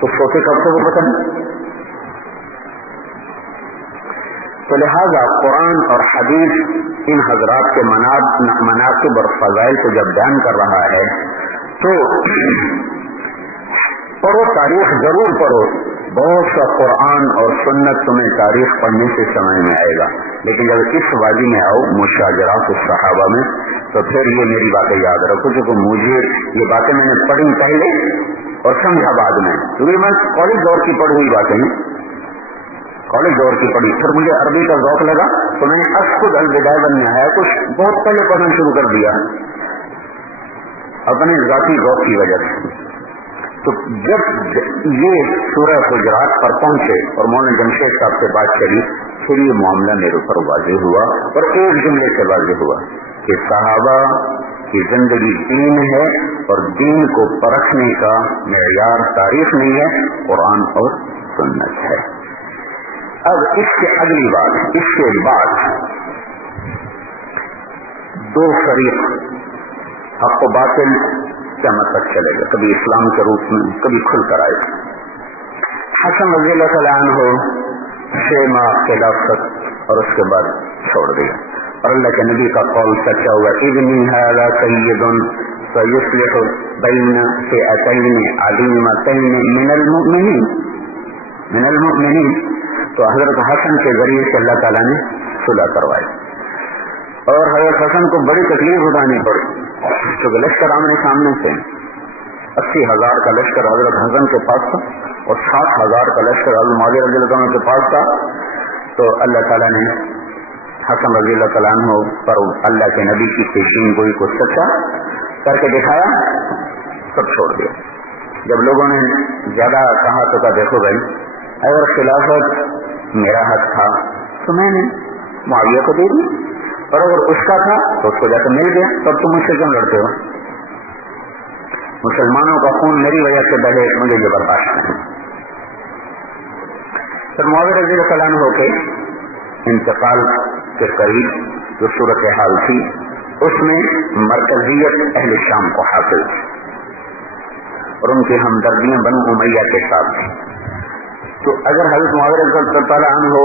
تو سوتے کب سے وہ پتہ نہیں. تو لہذا قرآن اور حدیث ان حضرات کے مناقب اور فضائل کو جب بیان کر رہا ہے تو پڑھو، تاریخ ضرور پڑھو. بہت سا قرآن اور سنت تمہیں تاریخ پڑھنے سے سمجھ میں آئے گا، لیکن جب اس وادی میں آؤ مشاجرات الصحابہ میں تو پھر یہ میری باتیں یاد رکھو، کیونکہ مجھے یہ باتیں میں نے پڑھی پہلے اور سمجھا بعد میں، کیونکہ میں کالج دور کی پڑھی ہوئی باتیں ہیں، کالج دور کی پڑھی. پھر مجھے عربی کا ذوق لگا تو میں نے اسخد البدایہ والنہایہ کچھ بہت پہلے پڑھنا شروع کر دیا اپنے ذاتی ذوق کی وجہ سے. تو جب یہ سورہ حجرات پر پہنچے اور مولانا جمشید صاحب سے بات چلی، پھر یہ معاملہ میرے اوپر واضح ہوا اور ایک جملے سے واضح ہوا کہ صحابہ کی زندگی دین ہے اور دین کو پرکھنے کا معیار تاریخ نہیں ہے، قرآن اور سنت ہے. اب اس سے اگلی بات، اس کے بعد دو فریق حق و باطل قیامت تک چلے گا، کبھی اسلام کے روپ میں کبھی کھل کر آئے گا. حسن رضی اللہ تعالیٰ عنہ 6 ماہ خلافت اور اس کے بعد چھوڑ دیا، اور اللہ کے نبی کا قول سچا ہوا ابنی ھذا سید سیصلح بین فئتین عظیمتین من المؤمنین. تو حضرت حسن کے ذریعے سے اللہ تعالیٰ نے صلح کروائی، اور حضرت حسن کو بڑی تکلیف اٹھانی پڑی کیونکہ لشکر آمنے سامنے سے 80,000 کا لشکر حضرت حسن کے پاس تھا اور 60,000 کا لشکر حضرت معاویہ رضی اللہ عنہ کے پاس تھا. تو اللہ تعالیٰ نے حسن رضی اللہ تعالیٰ عنہ پر اللہ کے نبی کی پیشین گوئی کو سچا کر کے دکھایا، سب چھوڑ دیا. جب لوگوں نے زیادہ کہا تو کہا دیکھو بھائی اگر خلافت میرا حق تھا تو میں نے معاویہ کو دے دی، اور اگر اس کا تھا تو اس کو جا کے مل گیا، تب تم مجھ سے کیوں لڑتے ہو؟ مسلمانوں کا خون میری وجہ سے بہے، مجھے یہ برداشت نہیں. پھر معاویہ رضی اللہ عنہ کے انتقال کے قریب جو صورتحال تھی اس میں مرکزیت اہل شام کو حاصل تھی اور ان کی ہمدردیاں بنو امیہ کے ساتھ تھی. تو اگر حضرت معاویہ رضی اللہ عنہ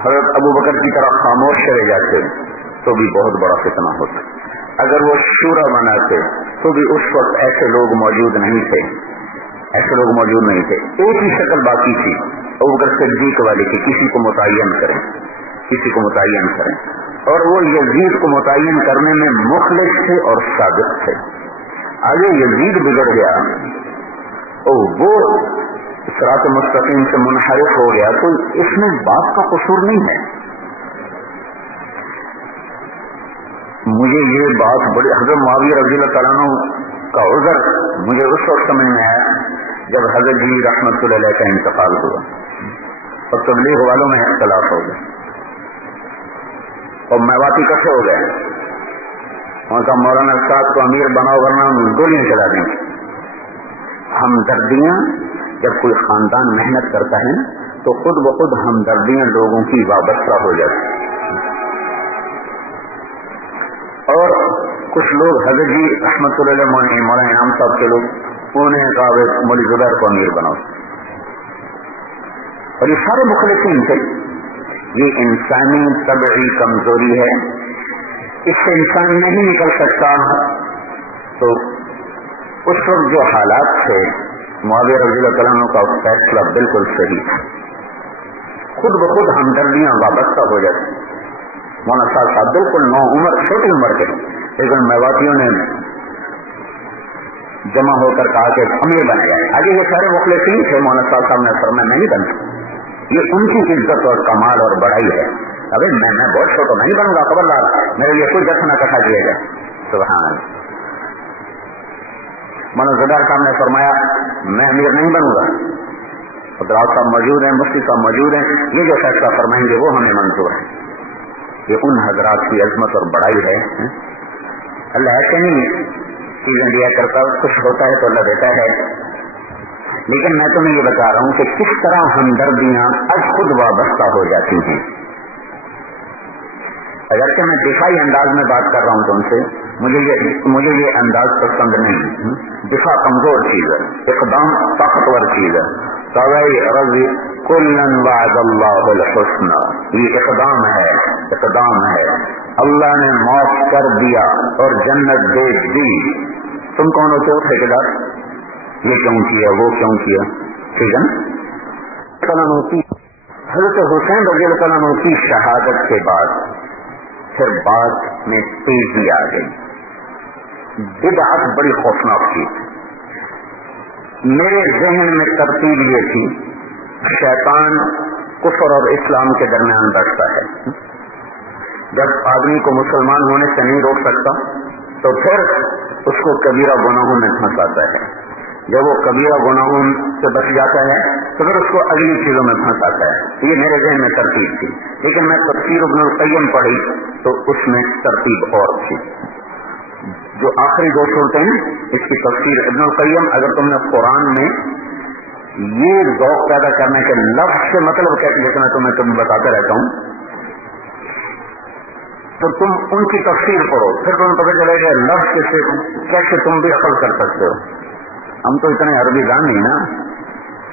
حضرت ابو بکر کی طرح خاموش چلے جاتے تو بھی بہت بڑا فتنہ ہوتا. اگر وہ شورا بناتے تو بھی اس وقت ایسے لوگ موجود نہیں تھے، ایک ہی شکل باقی تھی ابو بکر صدیق والی کی، کسی کو متعین کریں، اور وہ یزید کو متعین کرنے میں مخلص تھے اور صادق تھے. آگے یزید بگڑ گیا اور وہ صراط مستقیم سے منحرف ہو گیا تو اس میں باپ کا قصور نہیں ہے. مجھے یہ بات بڑی حضرت معاویہ رضی اللہ تعالیٰ عنہ کا عذر مجھے اس وقت سمجھ میں آیا جب حضرت جی رحمت اللہ علیہ کا انتقال ہوا اور تبلیغ والوں میں اختلاف ہو گیا اور میواتی کٹھے ہو گئے. ان کا مولانا صاحب کو امیر بناؤ ورنہ گولیاں چلا دیں. ہمدردیاں جب کوئی خاندان محنت کرتا ہے تو خود بخود ہمدردیاں لوگوں کی وابستہ ہو جاتی. اور کچھ لوگ حضرت جی رحمت اللہ علیہ مولانا انعام صاحب کے لوگ انہوں نے کہا مولوی زبیر کو امیر بناؤ، اور یہ سارے مخلصین تھے. یہ انسانی طبعی کمزوری ہے، اس سے انسان نہیں نکل سکتا. تو اس وقت جو حالات تھے معاویہ رضی اللہ عنہ کا فیصلہ بالکل صحیح تھا. خود بخود ہمدردیاں وابستہ ہو جاتی. مولانا صاحب بالکل نو عمر چھوٹی عمر کے، لیکن میواتیوں نے جمع ہو کر کہا کہ امیر بنے جائیں. آگے یہ سارے مخلصین تھے. مولانا صاحب نے فرمایا میں نہیں بنتا، یہ ان کی عزت اور کمال اور بڑائی ہے. ابھی میں بہت چھوٹا نہیں بنوں گا، خبردار میرے لیے کوئی جتنا کٹھا کیا جائے. سبحان اللہ. مولانا زبیر صاحب نے فرمایا میں امیر نہیں بنوں گا. حضرات صاحب موجود ہیں، مفتی صاحب موجود ہیں، یہ جو فیصلہ فرمائیں گے وہ ہمیں منظور ہے. یہ ان حضرات کی عظمت اور بڑائی ہے. اللہ ایسے نہیں چیزیں دیا کرتا، کچھ ہوتا ہے تو اللہ دیتا ہے. لیکن میں تمہیں یہ بتا رہا ہوں کہ کس طرح ہمدردیاں از خود وابستہ ہو جاتی ہیں. اگرچہ میں دفاعی انداز میں بات کر رہا ہوں تم سے، مجھے یہ انداز پسند نہیں. دفاع کمزور چیز ہے، اقدام طاقتور چیز ہے. رضی کلن وعد اللہ الحسنى، یہ اقدام ہے. اللہ نے معاف کر دیا اور جنت دے دی. تم کون ہوتے ہو ٹھیکیدار؟ یہ کیوں کیا، وہ کیوں کیا؟ ٹھیک ہے نا. حضرت حسین رضی اللہ عنہ کی شہادت کے بعد پھر بات میں تیزی آ گئی. بدعت بڑی خوفناک تھی. میرے ذہن میں ترتیب یہ تھی شیطان کفر اور اسلام کے درمیان بڑھتا ہے. جب آدمی کو مسلمان ہونے سے نہیں روک سکتا تو پھر اس کو کبیرہ گناہوں میں پھنساتا ہے. جب وہ کبیرہ گناہوں سے بچ جاتا ہے تو پھر اس کو اگلی چیزوں میں پھنساتا ہے. یہ میرے ذہن میں ترتیب تھی. لیکن میں تفسیر ابن القیم پڑھی تو اس میں ترتیب اور تھی. جو آخری دو صورتیں ہیں اس کی تفسیر ابن القیم، اگر تم نے قرآن میں یہ ذوق پیدا کرنے کے لفظ سے مطلب کیا، جیسے میں تمہیں بتاتا رہتا ہوں، تو تم ان کی تفسیر پڑھو، پھر تمہیں پتہ چلے گا لفظ سے کیسے تم بھی عقل کر سکتے ہو. ہم تو اتنے عربی جان نہیں نا،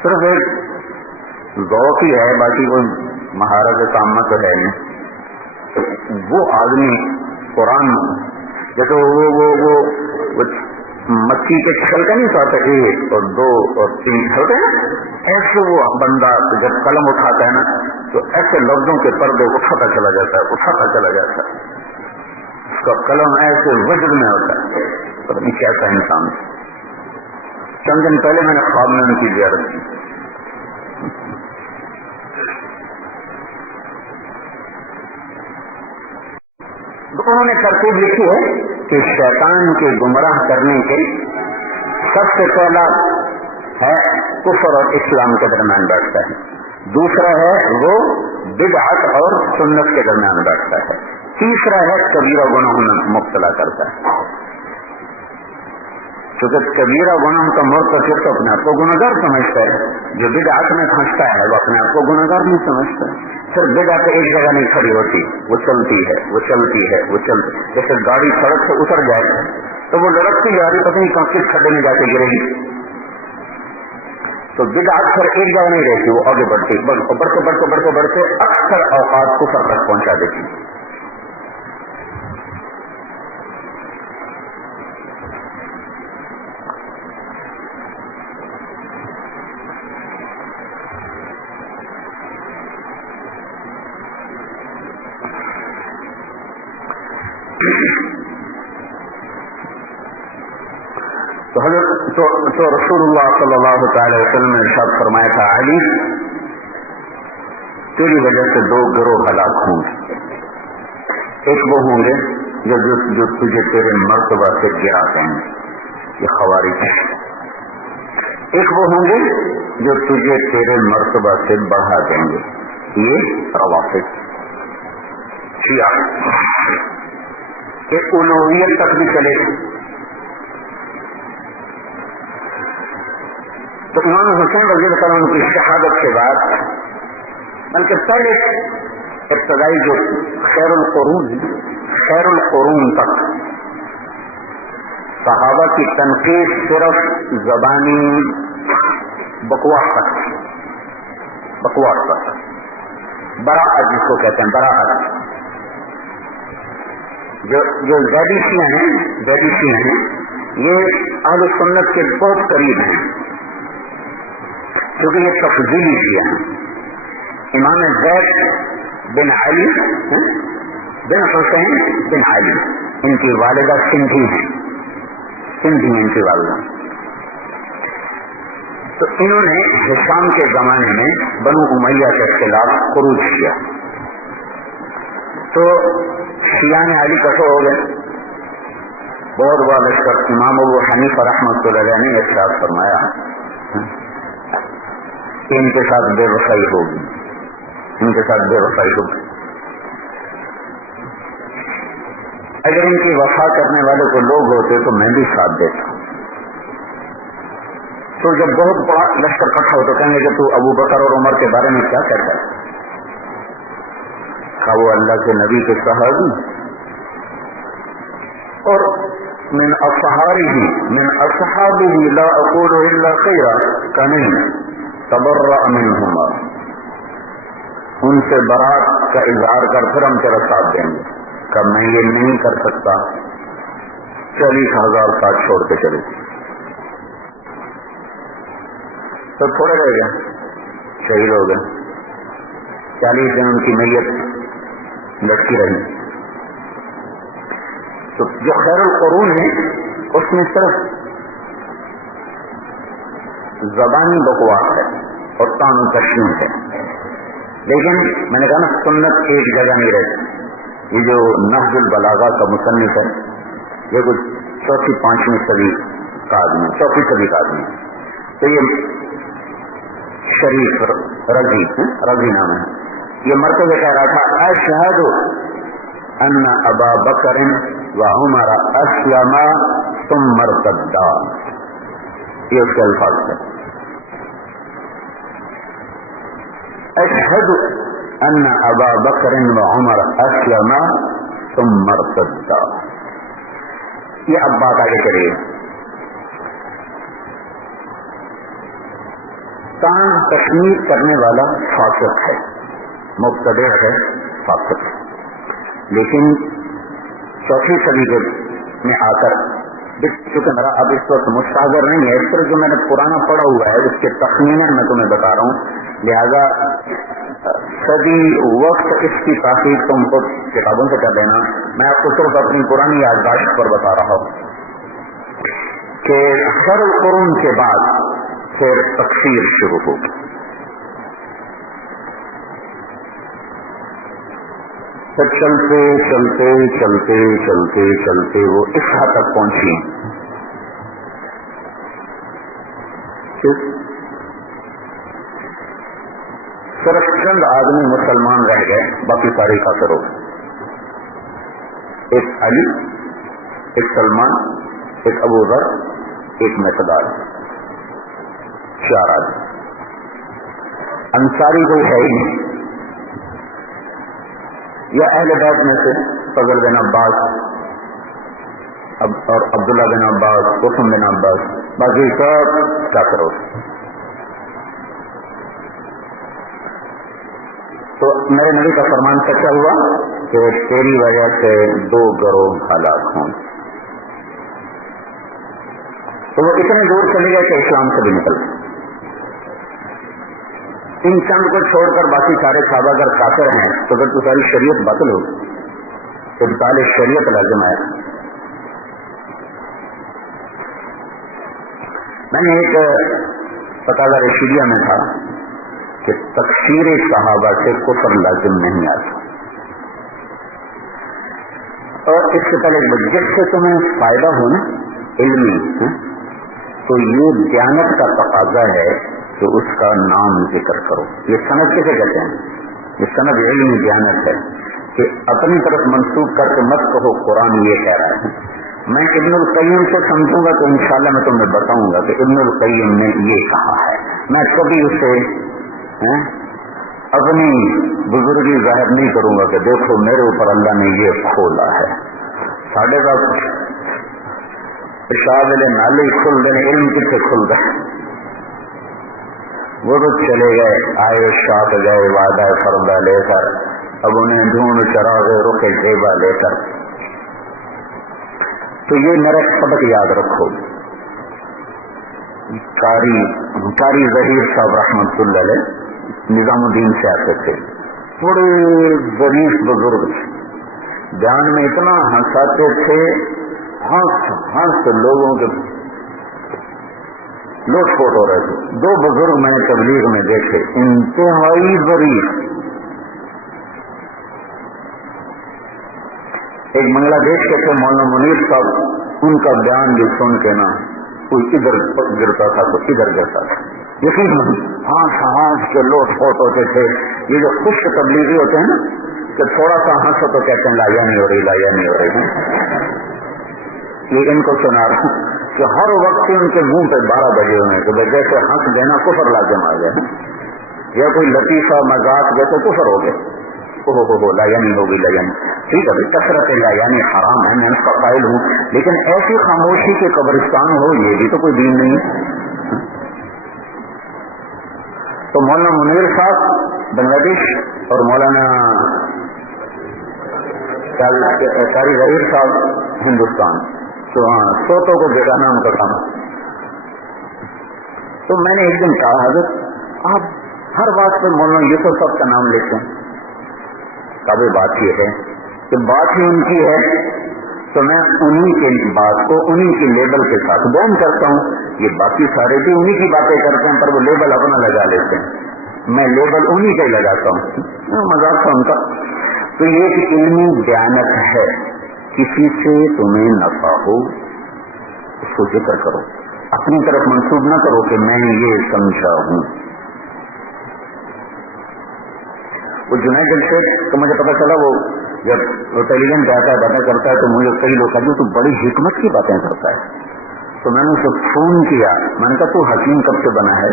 صرف ایک ذوق ہی ہے، باقی کوئی مہارت تامہ تو ہے نہیں. وہ آدمی قرآن جیسے وہ مچھی کے چھلکے نہیں سوتے 1 اور 2 اور 3 چھلکے نا، ایسے وہ بندہ جب قلم اٹھاتا ہے نا تو ایسے لفظوں کے پردے اٹھاتا چلا جاتا ہے، اٹھاتا چلا جاتا ہے، اس کا قلم ایسے وجد میں ہوتا ہے. پتہ نہیں کیسا انسان. چند دن پہلے میں نے خواب میں ان کی زیارت کی. تو انہوں نے ترتیب لکھی ہے کہ شیطان کے گمراہ کرنے کے سب سے پہلا ہے کفر اور اسلام کے درمیان بیٹھتا ہے، دوسرا ہے وہ بدعت اور سنت کے درمیان بیٹھتا ہے، تیسرا ہے کبیرہ گناہ میں مبتلا کرتا ہے. کیونکہ کبیرہ گناہ کا مرتکب تو اپنے آپ کو گناہگار سمجھتا ہے، جو بدعت میں پھنستا ہے وہ اپنے آپ کو گناہگار نہیں سمجھتا. پھر بدعت ایک جگہ نہیں کھڑی ہوتی، وہ چلتی ہے، وہ چلتی ہے، وہ چلتی. جیسے گاڑی سڑک سے اتر جائے تو وہ لڑکتی جا رہی، پتہ نہیں کہاں کس کھڈے میں جا کے گرے گی. تو بدعت پھر ایک جگہ نہیں رہتی، وہ آگے بڑھتی، بڑھتے بڑھتے بڑھتے بڑھتے اکثر اوقات کفر تک پہنچا دیتی. تو حضرت تو رسول اللہ صلی اللہ تعالی وسلم نے ارشاد فرمایا تھا، علی تیری وجہ سے 2 گروہ ہلاک ہوں گے. ایک وہ ہوں گے جو تجھے تیرے مرتبہ سے گرا دیں گے، یہ خوارج. ایک وہ ہوں گے جو تجھے تیرے مرتبہ سے بڑھا دیں گے، یہ روافض شیعہ کہ الوہیت تک بھی چلے. تو امام حسین رضی اللہ عنہ کی شہادت کے بعد، بلکہ پہلے ابتدائی جو خیر القرون تک صحابہ کی تنقید صرف زبانی بکواس تک، براءت جس کو کہتے ہیں براءت. جو زیدی شیعہ ہیں یہ اہل سنت کے بہت قریب ہیں، کیونکہ یہ تفضیلی شیعہ ہیں. امام زید بن علی بن حسین بن علی، ان کی والدہ سندھی ہیں، ان کی والدہ. تو انہوں نے ہشام کے زمانے میں بنو امیہ کے خلاف خروج کیا، تو شیعہ علی کٹو ہو گئے. بہت بڑا لشکر. امام ابو حنیفہ رحمۃ اللہ علیہ نے ارشاد فرمایا کہ ان کے ساتھ بے وفائی ہوگی، اگر ان کی وفا کرنے والے کو لوگ ہوتے تو میں بھی ساتھ دیتا. تو جب بہت بڑا لشکر اکٹھا ہو تو کہیں گے کہ تو ابو بکر اور عمر کے بارے میں کیا کہتا ہے؟ کہا وہ اللہ کے نبی کے صحابی اور من اصحابہ لا اقول الا خیرا، کہ نہیں تبرأ منہما، ان سے برات کا اظہار کر پھر ہم تیرا ساتھ دیں گے. کہ میں یہ نہیں کر سکتا، 40,000 ساتھ چھوڑ کے چلے. تو تھوڑے رہ گئے، شہید ہو گئے. 40 دن ان کی میت لٹکی رہی. تو جو خیر القرون ہے اس میں صرف زبانی بکواس ہے اور تان و تشنیع ہے. لیکن میں نے کہا نا سنت ایک جگہ نہیں رہتی. یہ جو نہج البلاغہ کا مصنف ہے یہ کچھ 4th-5ویں صدی کا آدمی، 4ویں صدی کا آدمی. تو یہ شریف رضی نام ہے. یہ مرتبہ کہہ رہا تھا اشہد ان ابا بکر و عمر اسلما ثم ارتدا، یہ اس کے الفاظ ہے. اشہد ان ابا بکر و عمر اسلما ثم ارتدا. یہ اب بات آگے چلیے. تان تشمیع کرنے والا فاسق ہے، مبتدع ہے، فاسق. لیکن 4ویں صدی میں آ کر چونکہ میرا اب اس وقت مستحضر نہیں ہے، اس طرح جو میں نے پرانا پڑھا ہوا ہے اس کے تخمینے میں تمہیں بتا رہا ہوں، لہذا صدی وقت اس کی تحقیق تم خود کتابوں سے کر لینا، میں آپ کو صرف اپنی پرانی یادداشت پر بتا رہا ہوں کہ ہر قرون کے بعد پھر تکفیر شروع ہوگی۔ پھر چلتے چلتے چلتے چلتے چلتے وہ اس حد تک پہنچی صرف چند آدمی مسلمان رہ گئے، باقی سارے کافر ہو گئے۔ ایک علی، ایک سلمان، ایک ابو ذر، ایک مقداد، 4 آدمی۔ انصاری کوئی ہے ہی نہیں، یا اہل بیت میں سے فضل بن عباس اور عبداللہ بن عباس، قسم بن عباس، باقی سب کیا کرو۔ تو میرے نبی کا فرمان سچا ہوا کہ تیری وجہ سے 2 گروہ ہلاک ہوں۔ تو وہ اتنے دور چلے گئے کہ اسلام سے بھی نکل گئے۔ ان چند کو چھوڑ کر باقی سارے صحابہ اگر کافر ہیں تو پھر تو ساری شریعت باطل ہوگی، ابطال شریعت لازم ہے۔ میں نے ایک تقاضا رشیدیہ میں تھا کہ تکفیر صحابہ سے کفر لازم نہیں آتا، اور اس سے پہلے جس سے تمہیں فائدہ ہو نا علمی، تو یہ دیانت کا تقاضا ہے کہ اس کا نام ذکر کرو۔ یہ سند کسے کہتے ہیں؟ یہ سند علمی دیانت ہے کہ اپنی طرف منسوخ کر کے مت کہو قرآن یہ کہہ رہا ہے۔ میں ابن القیم سے سمجھوں گا تو انشاءاللہ میں تمہیں بتاؤں گا کہ ابن القیم نے یہ کہا ہے، میں کبھی اسے اپنی بزرگی ظاہر نہیں کروں گا کہ دیکھو میرے اوپر اللہ نے یہ کھولا ہے۔ ساڑھے ساتھ پیشاب لے نالے کھل دینے، علم کتنے کھل گئے؟ وہ تو چلے گئے، آئے شاپ گئے وعدہ فردا لے کر، اب انہیں ڈھونڈ چراغ رخ زیبا لے کر۔ تو یہ میرا سبق یاد رکھو، قاری ظہیر صاحب رحمت اللہ علیہ نظام الدین سے آتے تھے، بڑے ظریف بزرگ تھے، بیان میں اتنا ہنساتے تھے، ہنس لوگوں کے لوٹ پوٹ ہو رہے تھے۔ 2 بزرگ میں نے تبلیغ میں دیکھے، انتہائی ظریف، ایک بنگلہ دیش کے تھے مولانا منیر صاحب، ان کا بیان بھی سن کے نا کوئی ادھر گرتا تھا تو ادھر گرتا تھا، یقین ہانس کے لوٹ پوٹ ہوتے تھے۔ یہ جو خشک تبلیغی ہوتے ہیں نا کہ تھوڑا سا ہنسو تو کہتے ہیں لایا نہیں ہو رہی، لایا نہیں ہو رہی، یہ ان کو سنا رہا ہوں کہ ہر وقت ان کے منہ پہ 12 بجے ہوئے کہ جیسے ہنس دینا کفر لازم آ گیا، یا کوئی لطیفہ مذاق جیسے کفر ہو گئے، ہو لایا نہیں ہوگی، لایا نہیں۔ ٹھیک ہے بھائی، کثرت لایا نہیں حرام ہے، میں اس کا قائل ہوں، لیکن ایسی خاموشی کے قبرستان ہو یہ بھی تو کوئی دین نہیں ہے۔ تو مولانا منیر صاحب بنگلہ دیش اور مولانا قاری ظہیر صاحب ہندوستان، تو سوتوں کو بیگانا ان کا کام۔ تو میں نے ایک دن کہا حضرت آپ ہر بات پہ مولانا یوسف صاحب کا نام لیتے ہیں، کبھی بات یہ ہے کہ بات ہی ان کی ہے تو میں انہی کے بات کو انہی کی لیبل کے ساتھ بیان کرتا ہوں۔ یہ باقی سارے بھی انہی کی باتیں کرتے ہیں پر وہ لیبل اپنا لگا لیتے ہیں، میں لیبل انہی کا ہی لگاتا ہوں، مذاق تھا ان کا۔ تو یہ ایک علمی دیانت ہے، کسی سے تمہیں نفع ہو اس کو ذکر کرو، اپنی طرف منسوب نہ کرو کہ میں یہ سمجھا ہوں۔ وہ جنید الشیخ تو مجھے پتا چلا، وہ جب وہ ٹیلی ویژن پہ آتا ہے باتیں کرتا ہے تو مجھے کئی لوگ کہتے ہیں تو بڑی حکمت کی باتیں کرتا ہے۔ تو میں نے اسے فون کیا، میں نے کہا تو حکیم کب سے بنا ہے؟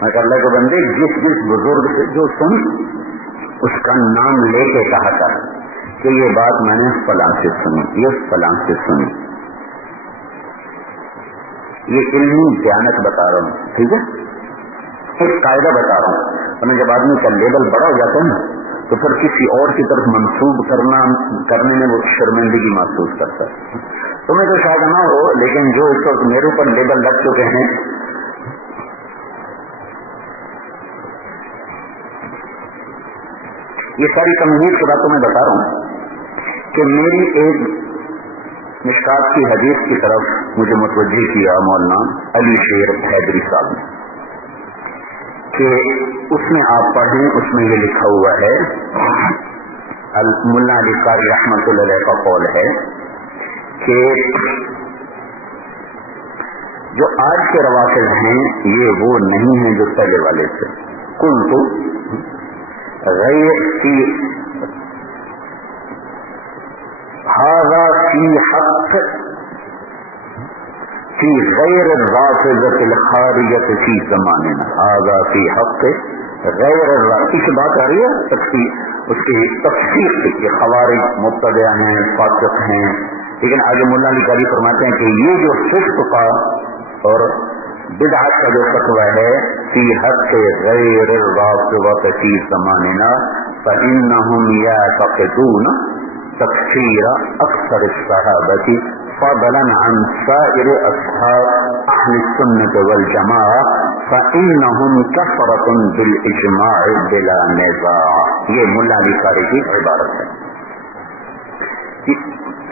میں کہا اللہ کے بندے جس بزرگ سے جو سن اس کا نام لے کے کہا تھا کہ یہ بات میں نے فلاں سے سنی، یہ فلاں سے سنی، یہ علمی دیانت بتا رہا ہوں، ٹھیک ہے، ایک قاعدہ بتا رہا ہوں۔ جب آدمی کا لیبل بڑا ہو جاتا ہے نا تو پھر کسی اور کی طرف منسوب کرنے میں وہ شرمندگی محسوس کرتا ہے. تمہیں تو شاید نہ ہو، لیکن جو اس وقت میرے اوپر لیبل لگ چکے ہیں، یہ ساری تمہید کی باتوں میں بتا رہا ہوں کہ میری ایک مشکات کی حدیث کی طرف مجھے متوجہ کیا مولانا علی شیر حیدری صاحب نے کہ اس میں آپ پڑھیں، اس میں یہ لکھا ہوا ہے، ملا علی قاری رحمۃ اللہ علیہ کا قول ہے کہ جو آج کے روافض ہیں یہ وہ نہیں ہیں جو پہلے والے تھے. کل تو غیر کی ہاذا فی حق فی غیر الرافضۃ الخارجۃ فی زماننا، ہاذا فی حق غیر الرافض کی بات آ رہی ہے اس کی تفسیر کی کہ خوارج مبتدع ہیں، فاسق ہیں، لیکن آگے مولانا علی قاری فرماتے ہیں کہ یہ جو فسق کا اور بدعت کا جو فتویٰ ہے فی حق غیر الرافضۃ فی زماننا فإنہم یعتقدون تکفیر اکثر الصحابۃ فضلا عن سائر اصحاب اہل السنۃ والجماعہ فإنہم کفرۃ بالاجماع بلا نزاع. یہ مولانا علی قاری کی عبارت ہے.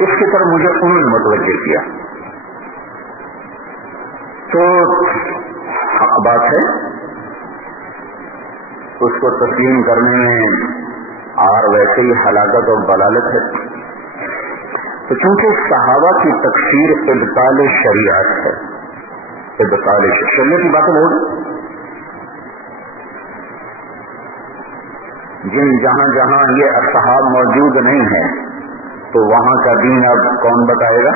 اس کی طرف مجھے انہوں نے متوجہ کیا تو حق بات ہے، اس کو تسلیم کرنے میں اور ویسے ہی ہلاکت اور ضلالت ہے. تو چونکہ صحابہ کی تکفیر ابطال شریعت ہے، ابطال شریعت کی باتیں بول جہاں جہاں یہ اصحاب موجود نہیں ہے تو وہاں کا دین اب کون بتائے گا؟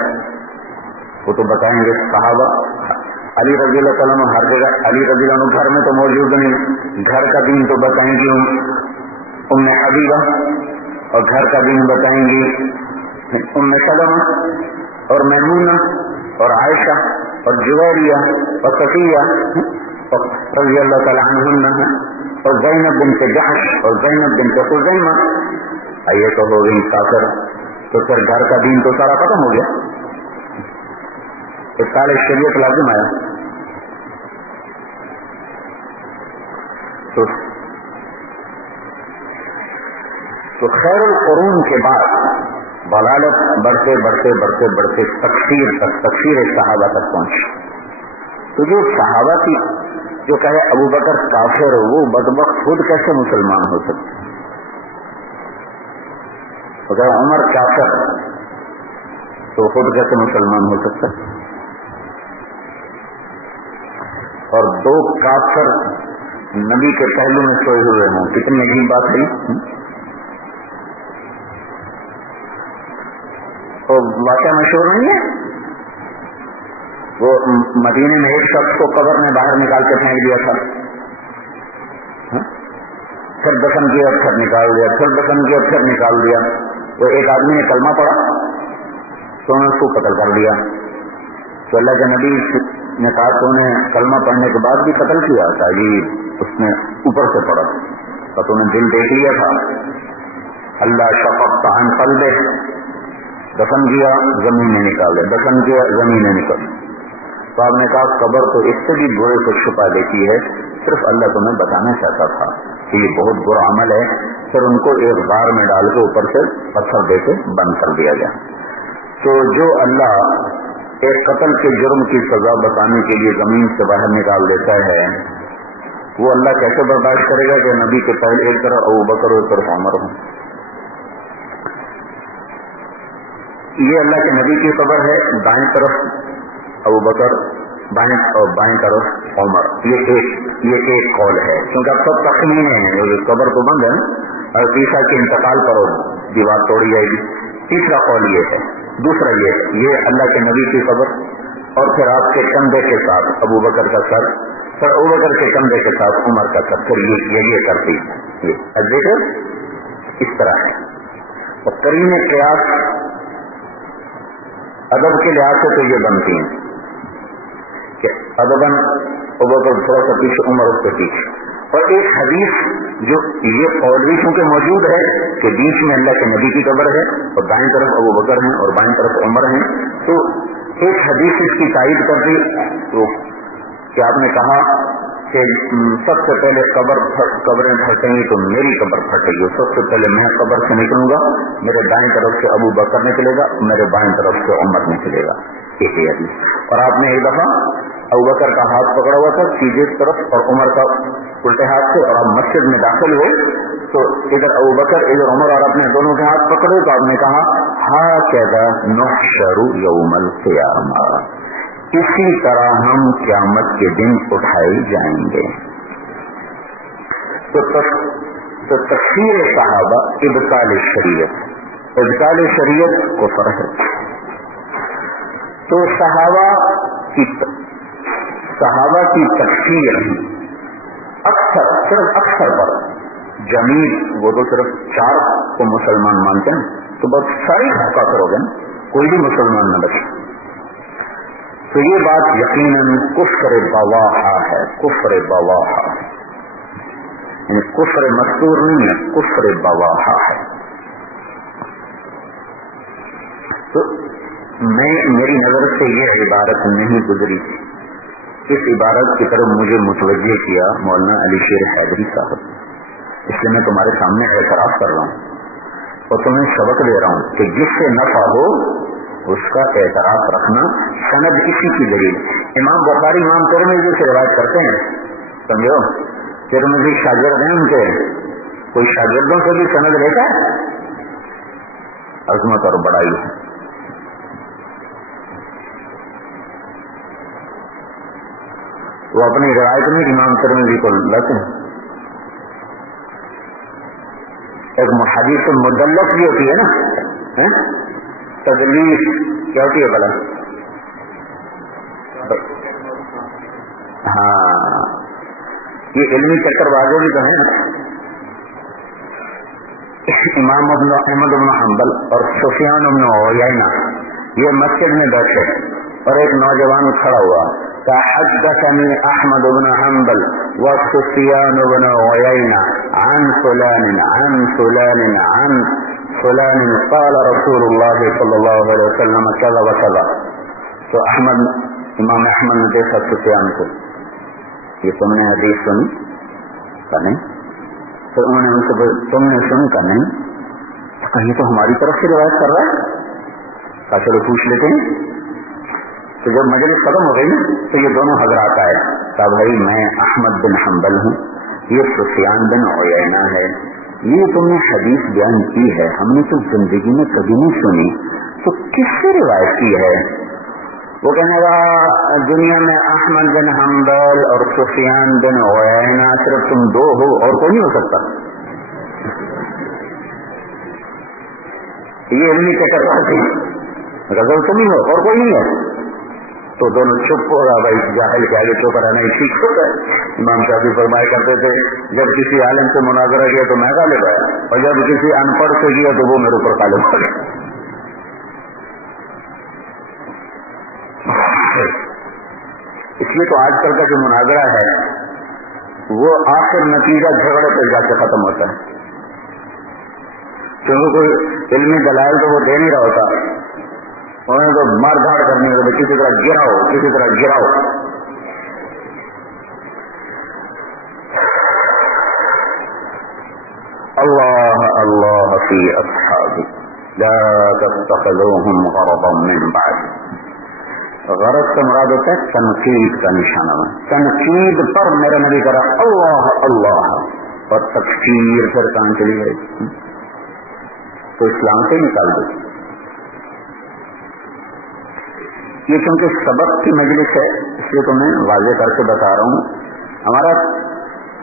وہ تو بتائیں گے صحابہ. علی رضی اللہ تعالیٰ عنہ ہر جگہ، علی رضی اللہ عنہ گھر میں تو موجود نہیں، گھر کا دین تو بتائیں گی ام حبیبہ، اور گھر کا دین بتائیں گی ام سلمہ اور میمونہ اور عائشہ اور جویریہ اور صفیہ رضی اللہ تعالیٰ عنہن اور زینب بنت جحش اور زینب بنت خزیمہ. یہ تو ہو گئی کافر. تو پھر گھر کا دین تو سارا ختم ہو گیا، ابطال شریعت لازم آیا. تو خیر القرون کے بعد ضلالت بڑھتے بڑھتے بڑھتے بڑھتے تکفیر تک، تکفیر صحابہ تک پہنچی. تو جو صحابہ کی جو کہے ابو بکر کافر، وہ بدبخت خود کیسے مسلمان ہو سکتے؟ اگر عمر کافر تو خود کیسے مسلمان ہو سکتا؟ اور دو کافر نبی کے پہلو میں سوئے ہوئے ہوں، کتنی عجیب بات ہے. تو واقعہ مشہور نہیں ہے، وہ مدینے میں ایک شخص کو قبر میں باہر نکال کے پھینک دیا تھا، پھر دفن کیا، پھر نکال دیا، پھر دفن کیا، پھر نکال دیا. وہ ایک آدمی نے کلمہ پڑھا تو انہوں نے اس کو قتل کر دیا. تو اللہ کے نبی نے کہا تو انہیں کلمہ پڑھنے کے بعد بھی قتل کیا تھا، یہ اس نے اوپر سے پڑھا تو انہیں دل دیکھ لیا تھا. اللہ شفقت عن قلبہ، دفن کیا زمین میں نکال دیا، دفن کیا زمین میں نکال. تو آپ نے کہا قبر تو اس سے بھی برے کو چھپا دیتی ہے، صرف اللہ تمہیں بتانا چاہتا تھا کہ یہ بہت برا عمل ہے. پھر ان کو ایک غار میں ڈال کے اوپر سے پتھر دے کے بند کر دیا گیا. تو جو اللہ ایک قتل کے جرم کی سزا بتانے کے لیے زمین سے باہر نکال دیتا ہے، وہ اللہ کیسے برداشت کرے گا کہ نبی کے پہلے ایک طرف ابو بکر اور ایک طرف عمر ہوں؟ یہ اللہ کے نبی کی خبر ہے، دائیں طرف ابو بکر، بائیں اور بائیں طرف عمر. یہ ایک قول ہے، کیونکہ اب سب تخمین ہیں، قبر تو بند ہے اور عیسیٰ کے انتقال پر دیوار توڑی جائے گی. تیسرا قول یہ ہے. دوسرا یہ اللہ کے نبی کی خبر، اور پھر آپ کے کندھے کے ساتھ ابو بکر کا سر، پھر ابو بکر کے کندھے کے ساتھ عمر کا سر، پھر یہ ترتیب اس طرح ہے. اور ترین قیاس ادب کے لحاظ سے تو یہ بنتی ہیں کہ ادباً ابو بکر تھوڑا سا پیچھے، عمر اس کے پیچھے، اور ایک حدیث جو یہ قول چونکہ موجود ہے کہ بیچ میں اللہ کے نبی کی قبر ہے اور دائیں طرف ابو بکر ہیں اور بائیں طرف عمر ہیں، تو ایک حدیث اس کی تائید کر دی تو کہ آپ نے کہا کہ سب سے پہلے قبریں پھٹیں گی تو میری قبر پھٹے گی، سب سے پہلے میں قبر سے نکلوں گا، میرے دائیں طرف سے ابو بکر نکلے گا، میرے بائیں طرف سے عمر نکلے گا، ایک ہی حدیث۔ اور آپ نے ایک دفعہ ابو بکر کا ہاتھ پکڑا ہوا تھا سیدھے طرف اور عمر کا الٹے ہاتھ سے، اور آپ مسجد میں داخل ہوئے تو ادھر ابو بکر ادھر عمر، اور اپنے دونوں کے ہاتھ پکڑے تو آپ نے کہا ہاکذا نحشر یوم القیامہ، اسی طرح ہم قیامت کے دن اٹھائے جائیں گے۔ تو تکفیر صحابہ ابطال شریعت کفر ہے۔ تو صحابہ کی تکفیر اکثر صرف اکثر پر جمیل وہ تو صرف 4 کو مسلمان مانتے ہیں تو بہت ساری کافر ہو گئے، کوئی بھی مسلمان نہ بچے۔ تو یہ بات یقیناً کفر بواحہ ہے، کفر بواحہ، یعنی کفر مستور نہیں ہے، کفر بواحہ ہے۔ تو میری نظر سے یہ عبارت نہیں گزری تھی، اس عبارت کی طرف مجھے متوجہ کیا مولانا علی شیر حیدری صاحب، اس لیے میں تمہارے سامنے اعتراف کر رہا ہوں اور تمہیں سبق دے رہا ہوں کہ جس سے نفع ہو اس کا اعتراف رکھنا، سند اسی کی دلیل۔ امام بخاری امام ترمذی سے روایت کرتے ہیں، سمجھو ترمذی شاگرد ہیں ان کے، کوئی شاگردوں سے بھی سند لیتا ہے، عظمت اور بڑائی ہے۔ وہ اپنی روایت میں امام ترمذی کو لاتے ہیں۔ ایک حدیث مدلس بھی ہوتی ہے نا، تدلیس کیا ہوتی ہے بلا؟ ہاں، یہ علمی چکر بازوں بھی تو ہے نا۔ امام احمد بن حنبل اور سفیان بن عیینہ یہ مسجد میں بیٹھے اور ایک نوجوان کھڑا ہوا، حدثني احمد بن حنبل وسفيان بن عيينة عن فلان عن فلان عن فلان قال رسول الله صلى الله عليه وسلم كذا وكذا۔ تو امام احمد نے دیکھا سفیان کو، یہ تم نے حدیث سنی کا نہیں؟ تو انہوں نے ان سے تم نے سنی کا نہیں؟ کہیں تو ہماری طرف سے روایت کر رہا ہے، کہا چلو پوچھ لیتے ہیں۔ تو جب مجلس ختم ہو گئی نا تو یہ دونوں حضرات آئے، کہا بھائی میں احمد بن حنبل ہوں، یہ سفیان بن عیینہ ہے، یہ تم نے حدیث بیان کی ہے، ہم نے تو زندگی میں کبھی نہیں سنی، تو کس سے روایت کی ہے؟ وہ کہنے لگا دنیا میں احمد بن حنبل اور سفیان بن عیینہ صرف تم 2 ہو اور کوئی نہیں ہو سکتا۔ یہ علمی چکر تھی، غزل تم ہی ہو اور کوئی نہیں ہے۔ تو دونوں چپ ہو رہا، بھائی جاہل کے آگے چپ رہنا ہی ٹھیک ہوتا ہے۔ امام شافعی فرمایا کرتے تھے جب کسی عالم سے مناظرہ کیا تو میں غالب آیا، اور جب کسی ان پڑھ سے کیا تو وہ میرے اوپر غالب آ گیا۔ اس لیے تو آج کل کا جو مناظرہ ہے وہ آخر نتیجہ جھگڑے پہ جا کے ختم ہوتا ہے، کیونکہ کوئی علمی دلائل تو وہ دے نہیں رہا ہوتا، انہوں نے تو مار دھاڑ کرنی ہوتی، کسی طرح گراؤ کسی طرح گراؤ۔ اللہ اللہ فی اصحابی لا تتخذوهم غرضا من بعد۔ غرض سے مراد ہوتا ہے تنقید کا نشانہ، تنقید پر میرا نبی کرا اللہ اللہ، اور تکفیر پھر کہاں چلی گئی تو اسلام سے نکال دو۔ یہ چونکہ سبق کی مجلس ہے اس لیے تو میں واضح کر کے بتا رہا ہوں،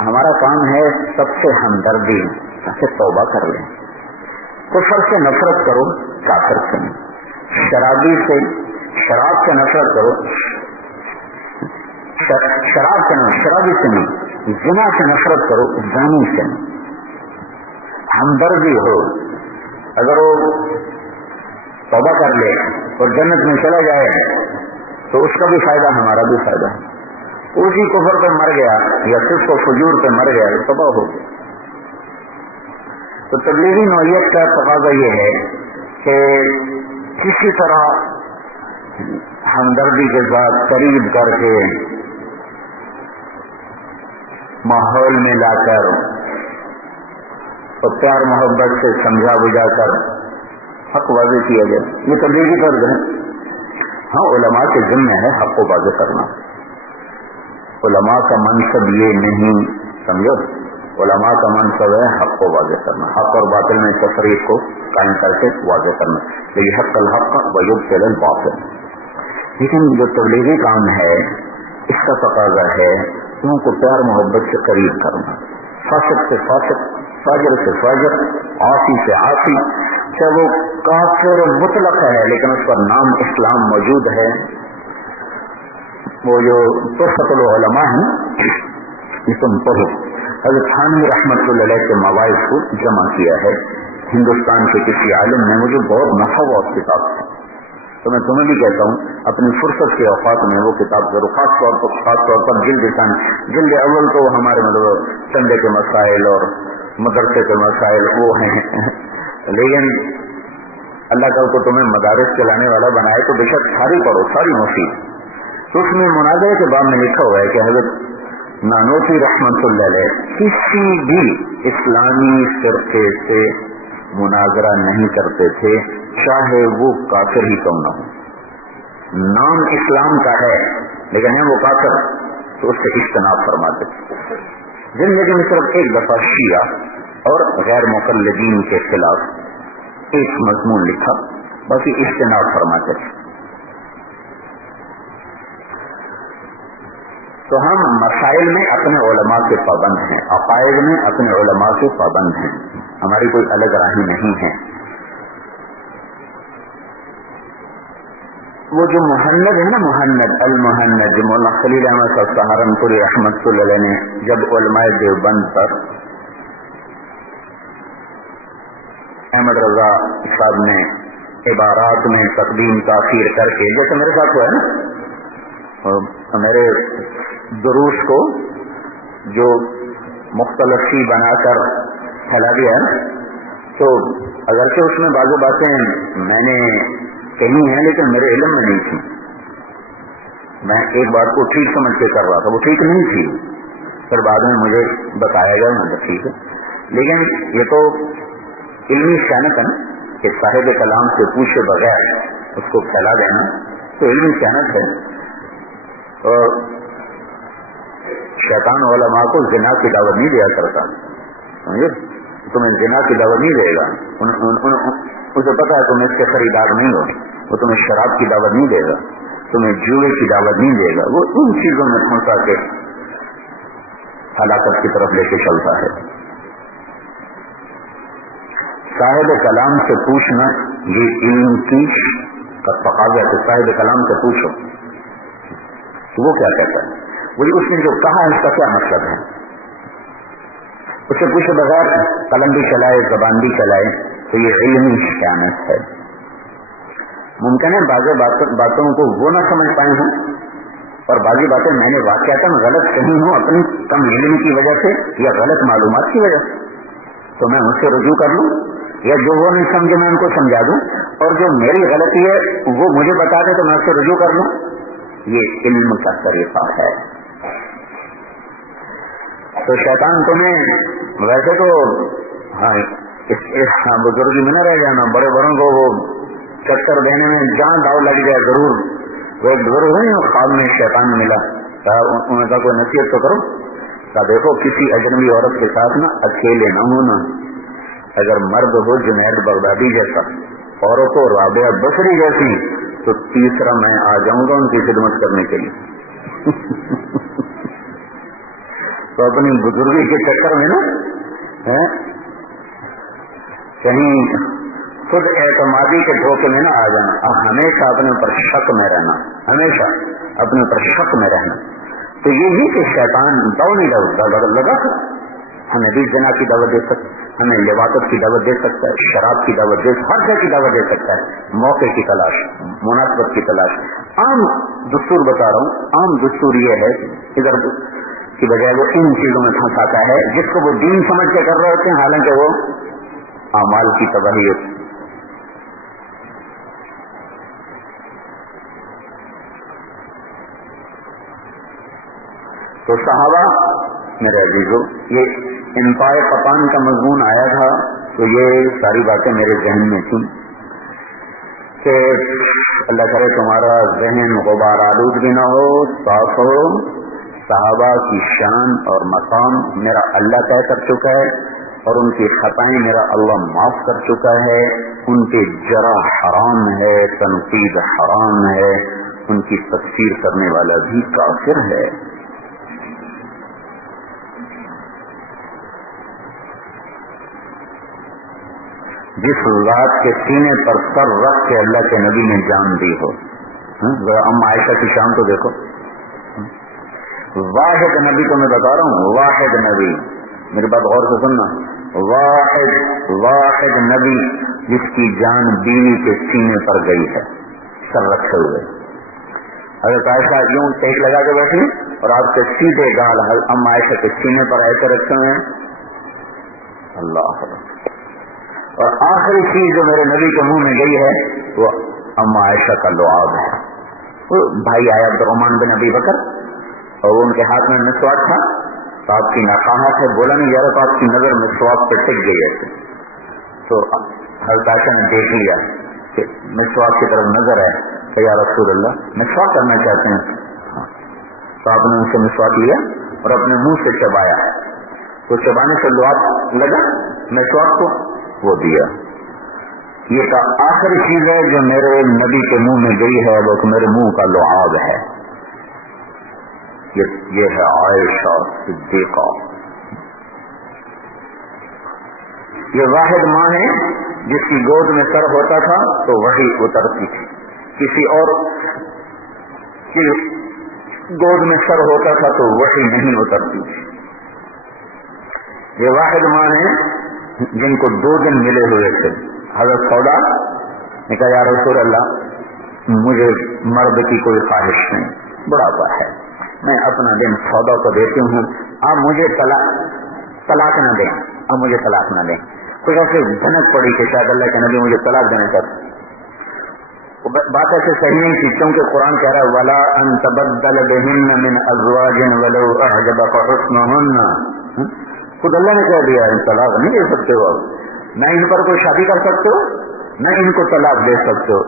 ہمارا کام ہے سب سے ہمدردی، سب سے توبہ کر لیں، کفر سے نفرت کرو، کافر سے نہیں، شراب سے نفرت کرو، شرابی سے نہیں، زنا سے نفرت کرو، زانی سے نہیں، ہمدردی ہو۔ اگر وہ توبہ کر لے اور جنت میں چلا جائے تو اس کا بھی فائدہ ہمارا بھی فائدہ ہے، اسی کفر پہ مر گیا یا صرف و فجور پہ مر گیا تو تباہ ہو گیا. تو تبلیغی نوعیت کا تقاضا یہ ہے کہ کسی طرح ہمدردی کے ساتھ قریب کر کے ماحول میں لا کر اور پیار محبت سے سمجھا بجھا کر حق واضح کیا جائے. یہ تبلیغی طرز ہے. ہاں علماء کے ذمہ ہے حق کو واضح کرنا. علماء کا منصب یہ نہیں, سمجھو, علماء کا منصب ہے حق کو واضح کرنا, حق اور باطل میں تفریق کو قائم کر کے واضح کرنا. تو یہ حق الحق ویبطل الباطل. لیکن جو تبلیغی کام ہے اس کا تقاضا ہے ان کو پیار محبت سے قریب کرنا, فاسق سے فاسق, فاجر سے فاجر, عاصی سے عاصی, چاہے وہ کافر مطلق ہے لیکن اس پر نام اسلام موجود ہے. وہ جو تحفۃ العلماء ہیں یہ تم پڑھو, حضرت تھانوی رحمۃ اللہ علیہ کے مواعظ کو جمع کیا ہے. ہندوستان کے کسی عالم نے, مجھے بہت نفع ہوا اس کتاب سے, تو میں تمہیں بھی کہتا ہوں اپنی فرصت کے اوقات میں وہ کتاب ضرور, خاص طور پر جلد اول تو ہمارے مطلب چندے کے مسائل اور مدرسے کے مسائل وہ ہیں, لیکن اللہ کا کو تمہیں مدارس چلانے والا بنائے تو بے شک ساری پڑھو, ساری مفید. تو اس میں مناظرے کے باب میں لکھا ہوا ہے کہ حضرت نانوتوی رحمت اللہ علیہ کسی بھی اسلامی فرقے سے مناظرہ نہیں کرتے تھے, چاہے وہ کافر ہی کیوں نہ ہو. نام اسلام کا ہے لیکن ہے وہ کافر, تو اس سے اجتناب فرماتے تھے. زندگی میں صرف ایک دفعہ شیعہ اور غیر مقلدین کے خلاف ایک مضمون لکھا, باقی اجتناب فرماتے تھے. تو ہم مسائل میں اپنے علماء کے پابند ہیں, عقائد میں اپنے علماء کے پابند ہیں, ہماری کوئی الگ راہیں نہیں ہے. وہ جو مہند ہے نا, مہند المہند, مولانا خلیل احمد صاحب سہارنپوری رحمۃ اللہ علیہ نے جب علماء دیوبند پر احمد رضا صاحب نے عبارات میں تقدیم تاخیر کر کے, جیسے میرے ساتھ ہوا ہے نا, میرے دروس کو جو مختلف سی بنا کر پھیلا دیا ہے, تو اگرچہ اس میں بعض باتیں میں نے کہی ہیں لیکن میرے علم میں نہیں تھی. میں ایک بات کو ٹھیک سمجھ کے کر رہا تھا, وہ ٹھیک نہیں تھی, پھر بعد میں مجھے بتایا گیا میں ٹھیک ہے. لیکن یہ تو علمی خیانت ہے نا کہ صاحب کلام سے پوچھے بغیر اس کو پھیلا دینا, تو علمی خیانت ہے. اور شیطان علماء کو زنا کی دعوت نہیں دیا کرتا, سمجھے, تمہیں زنا کی دعوت نہیں دے گا, اسے پتا ہے تم اس کے خریدار نہیں ہو, وہ تمہیں شراب کی دعوت نہیں دے گا, تمہیں جوئے کی دعوت نہیں دے گا, وہ ان چیزوں میں پھنسا کے ہلاکت کی طرف لے کے چلتا ہے. صاحب کلام سے پوچھنا یہ علم کی تقاضا ہے. صاحب کلام سے پوچھو تو وہ کیا کہتا ہے, وہی اس نے جو کہا اس کا کیا مطلب ہے. اس سے پوچھے بغیر قلم بھی چلائے زبان بھی چلائے تو یہ علمی خیانت ہے. ممکن ہے بعض باتوں کو وہ نہ سمجھ پائے ہوں اور بعض باتیں میں نے واقعتاً غلط کہی ہوں اپنی کم علم کی وجہ سے یا غلط معلومات کی وجہ سے, تو میں ان سے رجوع کر لوں, یا جو وہ نہیں سمجھے میں ان کو سمجھا دوں, اور جو میری غلطی ہے وہ مجھے بتا دے تو میں اس سے رجوع کر لوں. یہ علم کا طریقہ ہے. تو شیطان تمہیں ویسے تو ہاں بزرگی میں نہ رہ جانا, بڑے بڑوں کو وہ چکر دینے میں جہاں داؤ لگ جائے ضرور. وہ ایک بزرگ نہیں, خواب میں شیطان ملا, انہوں نے کہا کوئی نصیحت تو کرو. کہا دیکھو کسی اجنبی عورت کے ساتھ نا اکیلے نہ ہونا, اگر مرد ہو جنید بغدادی جیسا, عورت ہو رابعہ بصری جیسی, تو تیسرا میں آ جاؤں گا ان کی خدمت کرنے کے لیے. تو اپنی بزرگی کے چکر میں نا کہیں خود اعتمادی کے دھوکے میں نہ آ جانا. اب ہمیشہ اپنے اوپر شک میں رہنا, ہمیشہ اپنے اوپر شک میں رہنا. تو یہی کہ شیطان دو نہیں لگا, ہمیں بھی زنا کی دعوت دے سکتے, ہمیں لواطت کی دعوت دے سکتا ہے، شراب کی دعوت دے، ہر جگہ کی دعوت دے سکتا ہے. موقع کی تلاش، مناسبت کی تلاش. عام دستور بتا رہا ہوں، عام دستور یہ ہے ادھر کی بجائے وہ ان چیزوں میں پھنساتا ہے جس کو وہ دین سمجھ کے کر رہے ہوتے ہیں، حالانکہ وہ اعمال کی تباہی ہوتی. تو صحابہ میرے عزیزو، یہ انفاع پتان کا مضمون آیا تھا تو یہ ساری باتیں میرے ذہن میں تھیں کہ اللہ کرے تمہارا ذہن غبار آلود بھی نہ ہو، صاف ہو. صحابہ کی شان اور مقام میرا اللہ طے کر چکا ہے اور ان کی خطائیں میرا اللہ معاف کر چکا ہے. ان پہ جرا حرام ہے، تنقید حرام ہے، ان کی تفسیر کرنے والا بھی کافر ہے. جس ذات کے سینے پر سر رکھ کے اللہ کے نبی نے جان دی ہو. ام عائشہ کی شان تو دیکھو. واحد نبی کو میں بتا رہا ہوں، واحد نبی، میری بات غور سے سننا، واحد نبی جس کی جان بیوی کے سینے پر گئی ہے سر رکھے ہوئے. حضرت عائشہ یوں ٹیک لگا کے بیٹھی اور آپ کے سیدھے گال ام عائشہ کے سینے پر ایسے رکھے ہوئے ہیں. اللہ. اور آخری چیز جو میرے نبی کے منہ میں گئی ہے وہ ام عائشہ کا لعاب ہے. وہ بھائی آیا عبد الرحمان بن ابی بکر اور وہ ان کے ہاتھ میں مسواک تھا تو آپ کی ناقاہت ہے، بولا نہیں یار، تو آپ کی نظر مسواک پہ ٹک گئی ایسے. تو حضرت عائشہ نے دیکھ لیا کہ مسواک کی طرف نظر ہے کہ یا رسول اللہ مسواک کرنا چاہتے ہیں. تو آپ نے ان سے مسواک لیا اور اپنے منہ سے چبایا، تو چبانے سے لعاب لگا مسواک کو، وہ دیا. یہ تو آخری چیز ہے جو میرے نبی کے منہ میں گئی ہے، وہ میرے منہ کا لعاب ہے. یہ ہے عائشہ صدیقہ. یہ واحد ماں ہے جس کی گود میں سر ہوتا تھا تو وہی اترتی تھی، کسی اور کی گود میں سر ہوتا تھا تو وہی نہیں اترتی تھی. یہ واحد ماں ہے جن کو 2 دن ملے ہوئے تھے. حضرت سودا نے کہا یا رسول اللہ مجھے مرد کی کوئی خواہش نہیں، بڑھاپا ہے، میں اپنا دن سودا کو دیتی ہوں، آپ مجھے طلاق نہ دیں، اب مجھے طلاق نہ دیں. کچھ ایسے جھنک پڑی کہ شاید اللہ کے نبی مجھے طلاق دینا چاہتے. بات ایسے صحیح نہیں تھی کیونکہ قرآن کہہ رہا ہے وَلَا أَن تَبَدَّلَ بِهِنَّ مِنْ أَزْوَاجٍ وَلَوْ أَعْجَبَكَ حُسْنُهُنَّ. خود اللہ نے کہہ دیا طلاق نہیں دے سکتے ہو، نہ ان پر کوئی شادی کر سکتے ہو، نہ ان کو طلاق دے سکتے ہو.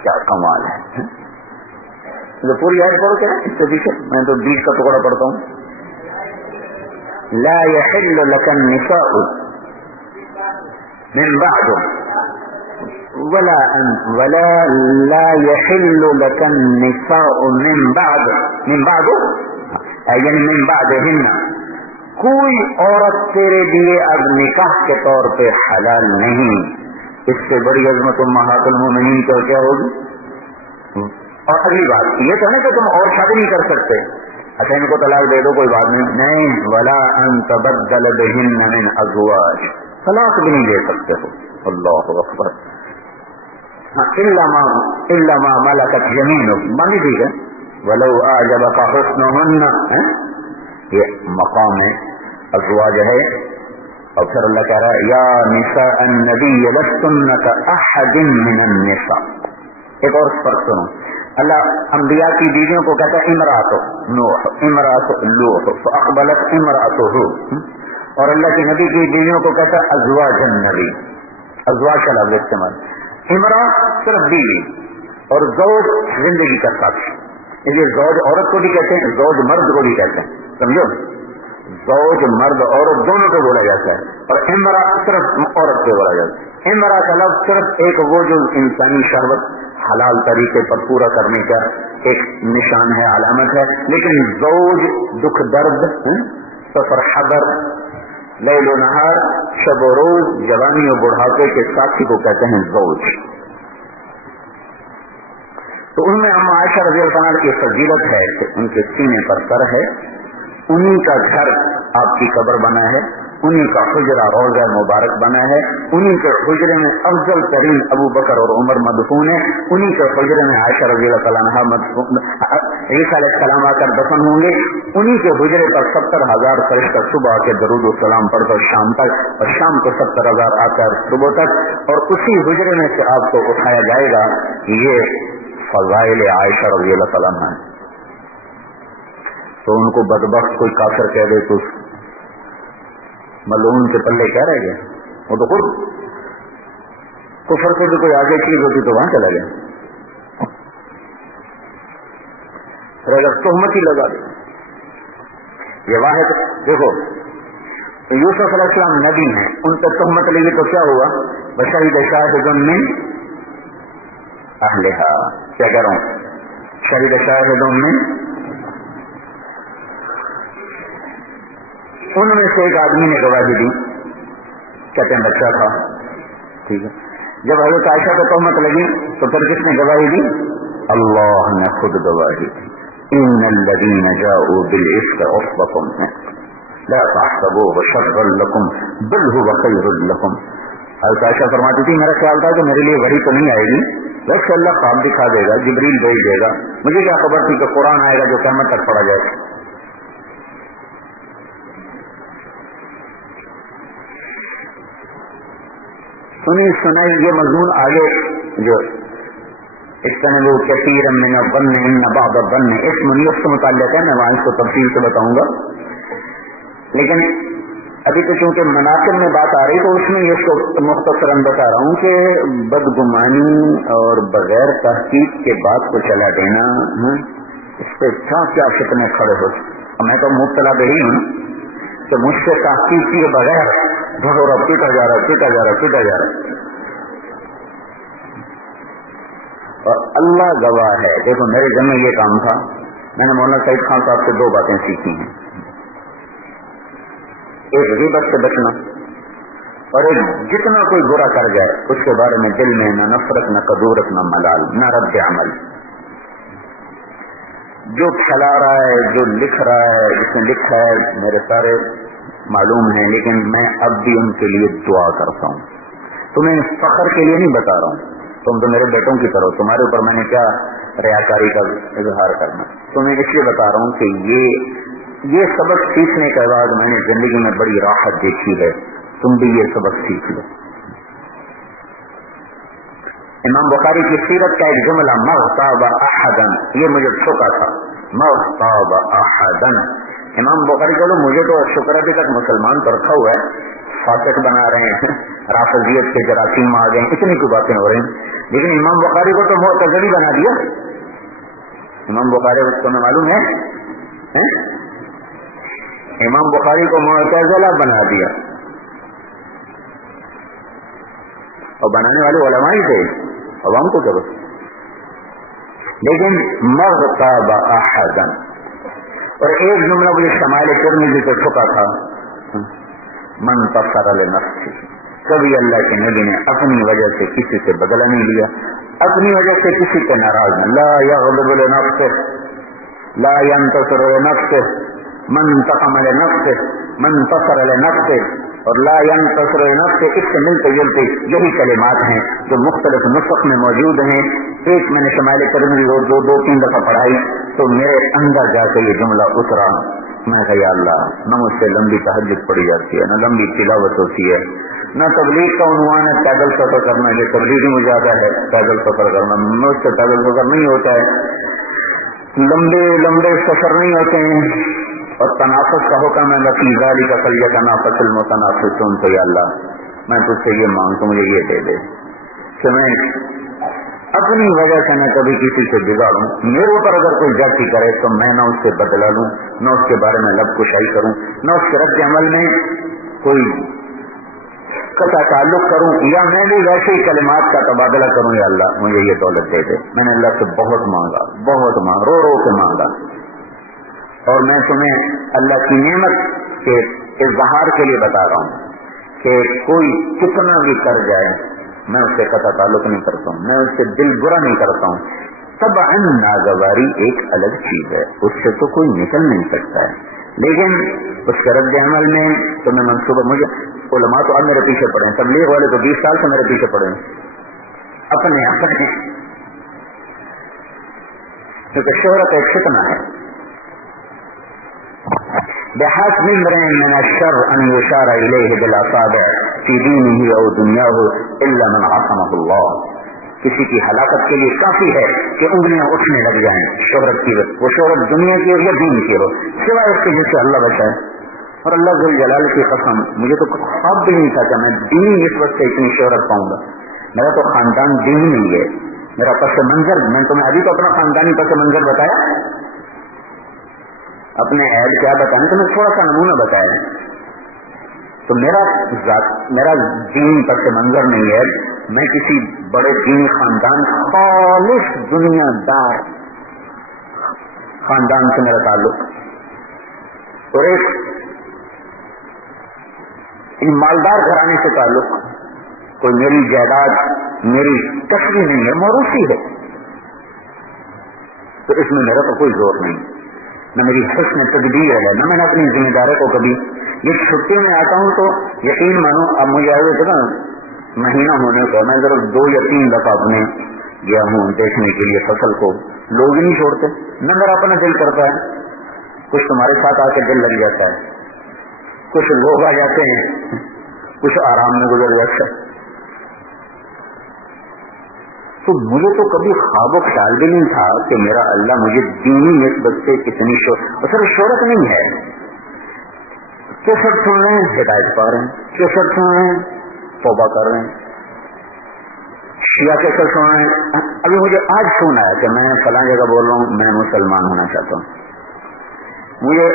کیا کمال ہے. تو پوری آیت پڑھو کیا اس کے پیچھے میں تو 20 کا ٹکڑا پڑھتا ہوں. لا يحل لك النساء من بعد ولا لا يحل لك النساء من بعد یعنی من بعدهن، کوئی عورت تیرے لیے اب نکاح کے طور پہ حلال نہیں. اس سے بڑی عظمت امہات المومنین کو کیا ہوگی. اور اگلی بات یہ تو ہے کہ تم اور شادی نہیں کر سکتے، اچھا ان کو طلاق دے دو کوئی بات نہیں، ولا ان تبدل بهن من ازواج، طلاق بھی نہیں دے سکتے ہو. اللہ اکبر. الا ما ملکت یمینک، مانی ٹھیک ہے، ولو اعجبک حسنهن، یہ مقام ہے ازواج ہے. اور پھر اللہ کہہ رہا ہے یا نساء النبی لستن کاحد من النساء. ایک اور فرق سنو، اللہ انبیاء کی بیویوں کو کہتا ہے امرأۃ نوح، امرأۃ لوط، فاقبلت امرأته. اور اللہ کے نبی کی بیویوں کو کہتا ہے ازواج النبی. ازواج کا لفظ استعمال، امرأہ صرف بیوی اور زوج زندگی کا ساتھی. یہ زوج عورت کو بھی کہتے ہیں، زوج مرد کو بھی کہتے ہیں، سمجھو. زوج مرد عورت دونوں کو بولا جاتا ہے، اور امرأہ صرف عورت کو بولا جاتا ہے. امرأہ کا لفظ صرف ایک وہ جو انسانی شہوت حلال طریقے پر پورا کرنے کا ایک نشان ہے، علامت ہے. لیکن زوج دکھ درد، سفر حضر، لیل و نہار، شب و روز، جوانی و بڑھاپے کے ساتھی کو کہتے ہیں زوج. تو ان میں اما عائشہ رضی اللہ عنہ کی فضیلت ہے کہ ان کے سینے پر سر ہے، انہی کا گھر آپ کی قبر بنا ہے، انہی کا حجرہ روضہ مبارک بنا ہے، انہی کے حجرے میں افضل ترین ابو بکر اور عمر مدفون ہے، انہی کے حجرے میں عائشہ رضی اللہ تعالیٰ عنہا مدفون، عیسیٰ علیہ السلام آ کر دفن ہوں گے، انہی کے حجرے پر 70,000 فرشتہ صبح کے درود و سلام پڑھ کر شام تک، اور شام کو 70,000 آ کر صبح تک، اور اسی حجرے میں سے آپ کو اٹھایا جائے گا۔ یہ فضائل عائشہ رضی اللہ تعالیٰ عنہ۔ تو ان کو بدبخت کوئی کافر کہہ دے تو ملعون کے پلے کیا رہ گئے؟ وہ تو خود کفر سے بھی کوئی آگے چیز ہوتی تو وہاں چلا گیا، اور اگر تہمت ہی لگا دے۔ یہ واحد دیکھو، یوسف علیہ السلام نبی ہیں، ان پہ تہمت لگی تو کیا ہوا؟ بشہید شاہد من اہلہا، کیا کہہ رہا ہوں؟ شہید شاہد من، ان میں سے ایک آدمی نے گواہی دی، کہتے ہیں بچہ تھا، ٹھیک ہے۔ جب حضرت عائشہ کو تہمت لگی تو پھر کس نے گواہی دی؟ اللہ نے خود گواہی دی، ان الذین جاؤوا بالعفک عصبۃ منکم لا تحسبوه شرا لکم بل هو خیر لکم۔ حضرت عائشہ فرماتی تھی میرا خیال تھا کہ میرے لیے وحی تو نہیں آئے گی، بس اللہ خواب دکھا دے گا، جبریل بھیج دے گا، مجھے کیا خبر تھی کہ قرآن آئے گا جو قیامت تک پڑھا جائے گا۔ سنائی یہ مضمون آگے جو اجتنبوا کثیرا من الظن ان بعض الظن اسم، اس سے متعلق ہے، میں وہاں اس کو تفصیل سے بتاؤں گا، لیکن ابھی تو چونکہ مناقب میں بات آ رہی تو اس میں اس کو مختصراً بتا رہا ہوں کہ بدگمانی اور بغیر تحقیق کے بات کو چلا دینا، اس پہ کیا کیا فتنے کھڑے ہو۔ میں تو مبتلا بہی ہوں کہ مجھ سے تحقیق کیے بغیر بھگورا پیٹا جا رہا ہے، اور اللہ گواہ ہے۔ دیکھو میرے ذمہ یہ کام تھا، میں نے مولانا سعید خان صاحب سے 2 باتیں سیکھی ہیں، ایک غیبت سے بچنا، اور ایک جتنا کوئی برا کر جائے اس کے بارے میں دل میں نہ نفرت، نہ قدورت، نہ ملال، نہ رد عمل۔ جو پھیلا رہا ہے، جو لکھ رہا ہے، جس نے لکھا ہے میرے سارے معلوم ہیں، لیکن میں اب بھی ان کے لیے دعا کرتا ہوں۔ تمہیں فخر کے لیے نہیں بتا رہا ہوں، تم تو میرے بیٹوں کی طرح، تمہارے اوپر میں نے کیا ریاکاری کا اظہار کرنا، تمہیں اس لیے بتا رہا ہوں کہ یہ سبق سیکھنے کے بعد میں نے زندگی میں بڑی راحت دیکھی ہے، تم بھی یہ سبق سیکھ لو۔ امام بخاری کی سیرت کا ایک جملہ مغتاب احدا، یہ مجھے چھوکا تھا، مغتاب احدا۔ امام بخاری کہو مجھے تو شکر ابھی تک مسلمان تو رکھا ہوا ہے، فاسق بنا رہے ہیں، رافضیت کے جراثیم آ گئے، اتنی کوئی باتیں ہو رہی ہیں، لیکن امام بخاری کو تو معتزلی بنا دیا۔ امام بخاری کو تمہیں معلوم ہے امام بخاری کو معتزلہ بنا دیا، اور بنانے والے علماء ہی تھے، عوام کو کیا بس۔ لیکن مغتاب احدا، اور ایک جملہ مجھے شمائل ترمذی سے چھپا تھا، من تصر لنفسه، کبھی اللہ کے نبی نے اپنی وجہ سے کسی سے بدلہ نہیں لیا، اپنی وجہ سے کسی سے ناراض نہیں، لا یغضب لنفسه لا ينتصر لنفسه من انتقم لنفسه من تصر لنفسه، اور لا ينتصر لنفسه اس سے ملتے جلتے یہی کلمات ہیں جو مختلف نسخ میں موجود ہیں۔ ایک میں نے شمائل ترمذی کو 2-3 دفعہ پڑھائی تو میرے اندر جا کے یہ جملہ اترا، میں کہا یا اللہ، نہ مجھ سے لمبی تہجد پڑھی جاتی ہے، نہ لمبی تلاوت ہوتی ہے، نہ تبلیغ کا عنوان ہے پیدل سفر کرنا، یہ تبلیغی مجاہدہ ہے پیدل سفر کرنا، مجھ سے پیدل سفر نہیں ہوتا ہے، لمبے سفر نہیں ہوتے ہیں، اور تنافس کا حکم ہے، نفی ذالک فلیتنافس المتنافسون۔ تو یا اللہ میں تجھ سے یہ مانگتا ہوں، مجھے یہ دے دے کہ میں اپنی وجہ سے نہ کبھی کسی سے بگاڑوں، میرے اوپر اگر کوئی زیادتی کرے تو میں نہ اس سے بدلا لوں، نہ اس کے بارے میں لب کشائی کروں، نہ اس کے رد عمل میں کوئی قطع تعلق کروں، یا میں بھی ویسے ہی کلمات کا تبادلہ کروں۔ یا اللہ مجھے یہ دولت دے دے۔ میں نے اللہ سے بہت مانگا، رو رو کے مانگا، اور میں تمہیں اللہ کی نعمت کے اظہار کے لیے بتا رہا ہوں کہ کوئی کتنا بھی کر جائے میں اس سے قطع تعلق نہیں کرتا ہوں، میں اس سے دل برا نہیں کرتا ہوں۔ طبعاً ناگواری ایک الگ چیز ہے، اس سے تو کوئی نکل نہیں سکتا ہے، لیکن اس کے رد عمل میں تو میں منصوبہ مجھے علماء تو اب میرے پیچھے پڑے ہیں, تبلیغ والے تو 20 سال سے میرے پیچھے پڑے ہیں اپنے کیونکہ شہرت ایک فتنہ ہے. بحسب امرئ من الشر ان يشار اليه بالاصابع في دينه او دنياه الا من عصمه الله. کسی کی ہلاکت کے لیے کافی ہے کہ انگلیاں اٹھنے لگ جائیں شہرت کی, وہ شہرت دنیا کی ہو یا دین کی ہو, سوائے اس کے جس سے اللہ بچائے. اور اللہ ذو الجلال کی قسم, مجھے تو خواب بھی نہیں تھا کہ میں دینی نسبت سے اتنی شہرت پاؤں گا. میرا تو خاندان دینی نہیں ہے, میرا پس منظر, میں تمہیں ابھی تو اپنا خاندانی پس منظر بتایا, اپنے عیب کیا بتانے تو میں تھوڑا سا نمونہ بتایا. تو میرا دین پس منظر نہیں ہے, میں کسی بڑے دینی خاندان, خالص دنیا دار خاندان سے میرا تعلق, اور ایک ان مالدار گھرانے سے تعلق. کوئی میری جائیداد میری تصویر نہیں ہے, موروثی ہے, تو اس میں میرا تو کوئی زور نہیں, نہ میری حسن تدبیر ہے, نہ میں نے اپنی ذمہ داری کو کبھی. یہ چھٹی میں آتا ہوں تو یقین مانو, اب مجھے آئے ہوئے تھے نا مہینہ ہونے کو, میں ضرور 2 یا 3 دفعہ اپنے گیا ہوں دیکھنے کے لیے فصل کو. لوگ ہی نہیں چھوڑتے, نہ میرا اپنا دل کرتا ہے, کچھ تمہارے ساتھ آ کے دل لگ جاتا ہے, کچھ لوگ آ جاتے ہیں, کچھ آرام میں گزر جاتا ہے. تو مجھے تو کبھی خواب و خیال بھی نہیں تھا کہ میرا اللہ مجھے دینی نسبت سے کتنی شہرت نہیں ہے. کیسٹ سن رہے ہیں ہدایت پا رہے ہیں, کیسٹ سن رہے ہیں توبہ کر رہے ہیں, شیعہ کیسٹ سن رہے ہیں. ابھی مجھے آج فون آیا کہ میں فلاں جگہ بول رہا ہوں, میں مسلمان ہونا چاہتا ہوں. مجھے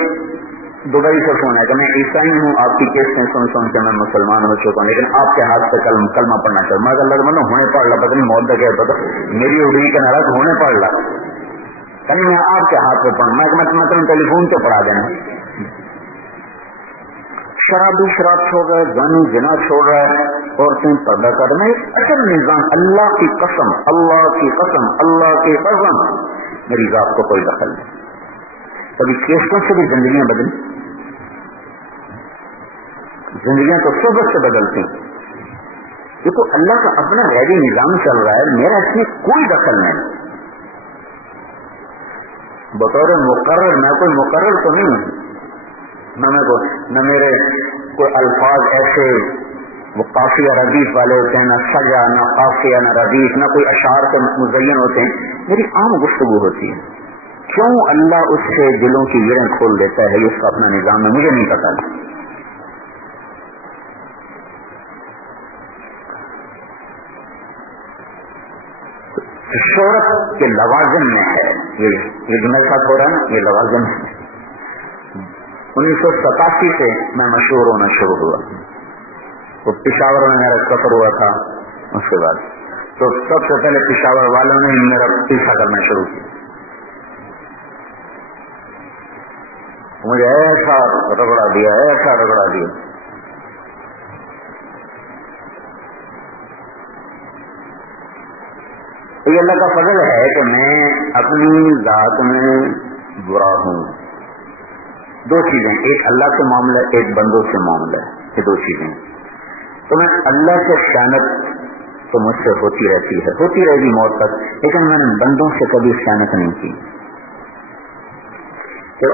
دبئی سے فون آیا کہ میں عیسائی ہوں, آپ کی کیسٹیں سن کے میں مسلمان ہو چکا ہوں, لیکن آپ کے ہاتھ سے کلمہ پڑھنا چاہتا ہوں. میں اللہ مطلب ہونے پڑ رہا, پتہ نہیں موت کا کیا پتا, میری اڑی کے ناراض ہونے پڑ رہا, کہیں میں آپ کے ہاتھ پہ پڑھ, میں مطلب ٹیلی فون پہ پڑھا دینا. شرابی شراب چھوڑ رہا ہے, گانی جنا چھوڑ رہا ہے, عورتیں پردہ کر رہے ہیں. اصل نظام, اللہ کی قسم, اللہ کی قسم, اللہ کی قسم, میری ذات کو کوئی دخل نہیں. کبھی کیسٹوں سے بھی زندگیاں بدلی, زندگیاں تو صحبت سے بدلتی. دیکھو اللہ کا اپنا غیبی نظام چل رہا ہے, میرا اس میں کوئی دخل نہیں. بطور مقرر, میں کوئی مقرر تو نہیں ہوں, نہ میرے کوئی الفاظ ایسے وہ قافیہ ردیف والے ہوتے ہیں, نہ سجا, نہ قافیہ, نہ ردیف, نہ کوئی اشعار سے مزین ہوتے ہیں. میری عام گفتگو ہوتی ہے. کیوں اللہ اس سے دلوں کی گریں کھول دیتا ہے, یہ اس کا اپنا نظام ہے, مجھے نہیں پتا. شہرت کے لوازم میں ہے, یہ جو میرے ساتھ ہو رہا ہے نا, یہ لوازم ہے. 1987 سے میں مشہور ہونا شروع ہوا, تو پشاور میں میرا سفر ہوا تھا. اس کے بعد تو سب سے پہلے پشاور والوں نے میرا پیچھا کرنا شروع کیا. مجھے ایسا رگڑا دیا, ایسا رگڑا دیا. یہ اللہ کا فضل ہے کہ میں اپنی ذات میں برا ہوں. 2 چیزیں, ایک اللہ سے معاملہ, ایک بندوں سے معاملہ, یہ 2 چیزیں. تو میں اللہ سے خیانت تو مجھ سے ہوتی رہتی ہے, ہوتی رہے گی موت تک, لیکن میں نے بندوں سے کبھی خیانت نہیں کی. کہ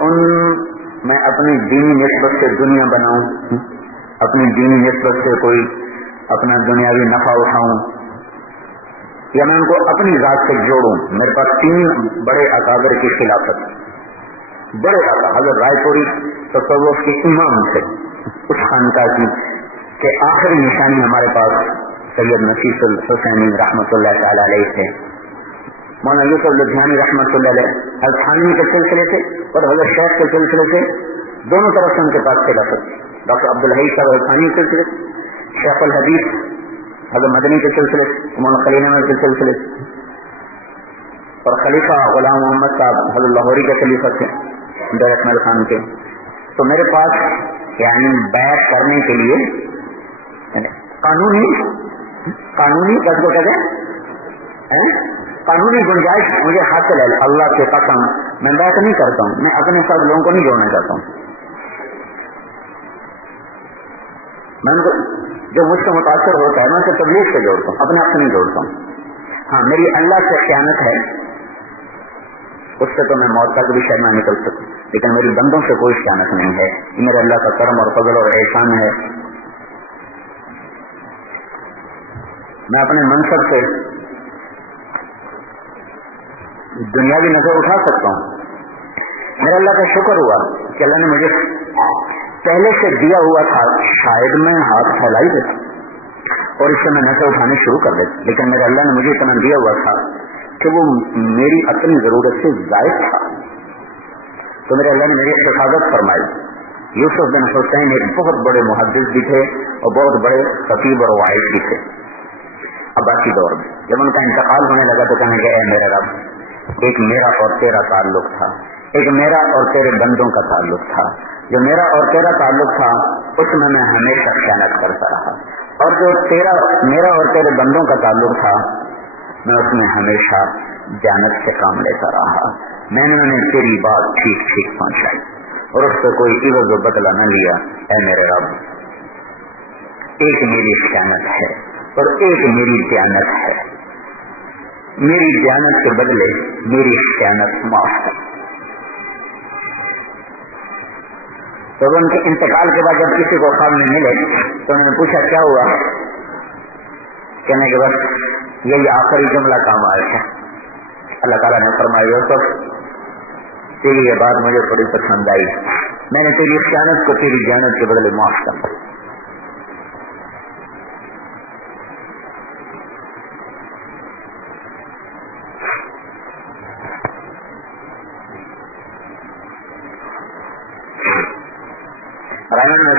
میں اپنی دینی نسبت سے دنیا بناؤں, اپنی دینی نسبت سے کوئی اپنا دنیاوی نفع اٹھاؤں, یا میں ان کو اپنی ذات سے جوڑوں. میرے پاس 3 بڑے اکابر کی خلافت, بڑے آقا حضرت رائے پوری تصوف کے امام تھے اس خانقاہ کی, کہ آخری نشانی ہمارے پاس سید نفیس الحسینی رحمۃ اللہ تعالی علیہ تھے, مولانا یوسف لدھیانی رحمۃ اللہ علیہ, حضرت تھانوی کے سلسلے سے اور حضرت شیخ کے سلسلے سے, دونوں طرف سے ان کے پاس خلافت. ڈاکٹر عبدالحی صاحب تھانوی کے سلسلے, شیخ الحدیث حضرت مدنی کے سلسلے, مولانا خلیل احمد کے سلسلے, اور خلیفہ غلام محمد صاحب حضرت لاہوری کے خلیفہ تھے ڈیر اکمل خان کے. تو میرے پاس یعنی بیعت کرنے کے لیے قانونی کس کو کہتے ہیں, قانونی گنجائش مجھے حاصل ہے. اللہ کے قسم میں بیعت نہیں کرتا ہوں, میں اپنے ساتھ لوگوں کو نہیں جوڑنا چاہتا ہوں. میں ان کو جو مجھ سے متاثر ہوتا ہے میں اسے تبلیغ سے جوڑتا ہوں، اپنے آپ سے نہیں جوڑتا ہوں. ہاں میری اللہ سے خیانت ہے، اس سے تو میں موت تک بھی شاید نہ نکل سکوں، لیکن میری بندوں سے کوئی خیانت نہیں ہے. یہ میرے اللہ کا کرم اور فضل اور احسان ہے. میں اپنے منصب سے دنیاوی نظر اٹھا سکتا ہوں. میرے اللہ کا شکر ہوا کہ اللہ نے مجھے پہلے سے دیا ہوا تھا، شاید میں ہاتھ پھیلا ہی دیتا اور اس سے میں نظر اٹھانے شروع کر دیتا، لیکن میرے اللہ نے مجھے اتنا دیا ہوا تھا کہ وہ میری اپنی ضرورت سے زائد تھا. تو میرے اللہ نے میری حفاظت فرمائی. یوسف بن حسین ایک بہت بڑے محدث بھی تھے اور بہت بڑے خطیب اور واعظ بھی تھے عباسی دور میں. جب ان کا انتقال ہونے لگا تو کہنے لگے اے میرے رب، ایک میرا اور تیرا تعلق تھا، ایک میرا اور تیرے بندوں کا تعلق تھا. جو میرا اور تیرا تعلق تھا اس میں میں ہمیشہ خیانت کرتا رہا، اور جو میرا اور تیرے بندوں کا تعلق تھا میں اس میں ہمیشہ دیانت سے کام لیتا رہا. میں نے انہیں تیری بات ٹھیک ٹھیک پہنچائی اور اس سے کوئی عوض و بدلہ نہ لیا. اے میرے رب، ایک میری خیانت ہے اور ایک میری دیانت ہے، میری دیانت کے بدلے میری خیانت معاف ہے. تو ان کے انتقال کے بعد جب کسی کو خواب میں ملے تو انہوں نے پوچھا کیا ہوا؟ کہنے کے بعد یہی آخری جملہ کام آیا ہے. اللہ تعالیٰ نے فرمایا یوسف تیری یہ بات مجھے تھوڑی پسند آئی، میں نے تیری خیانت کو تیری دیانت کے بدلے معاف کر دیا. رائمنڈ میں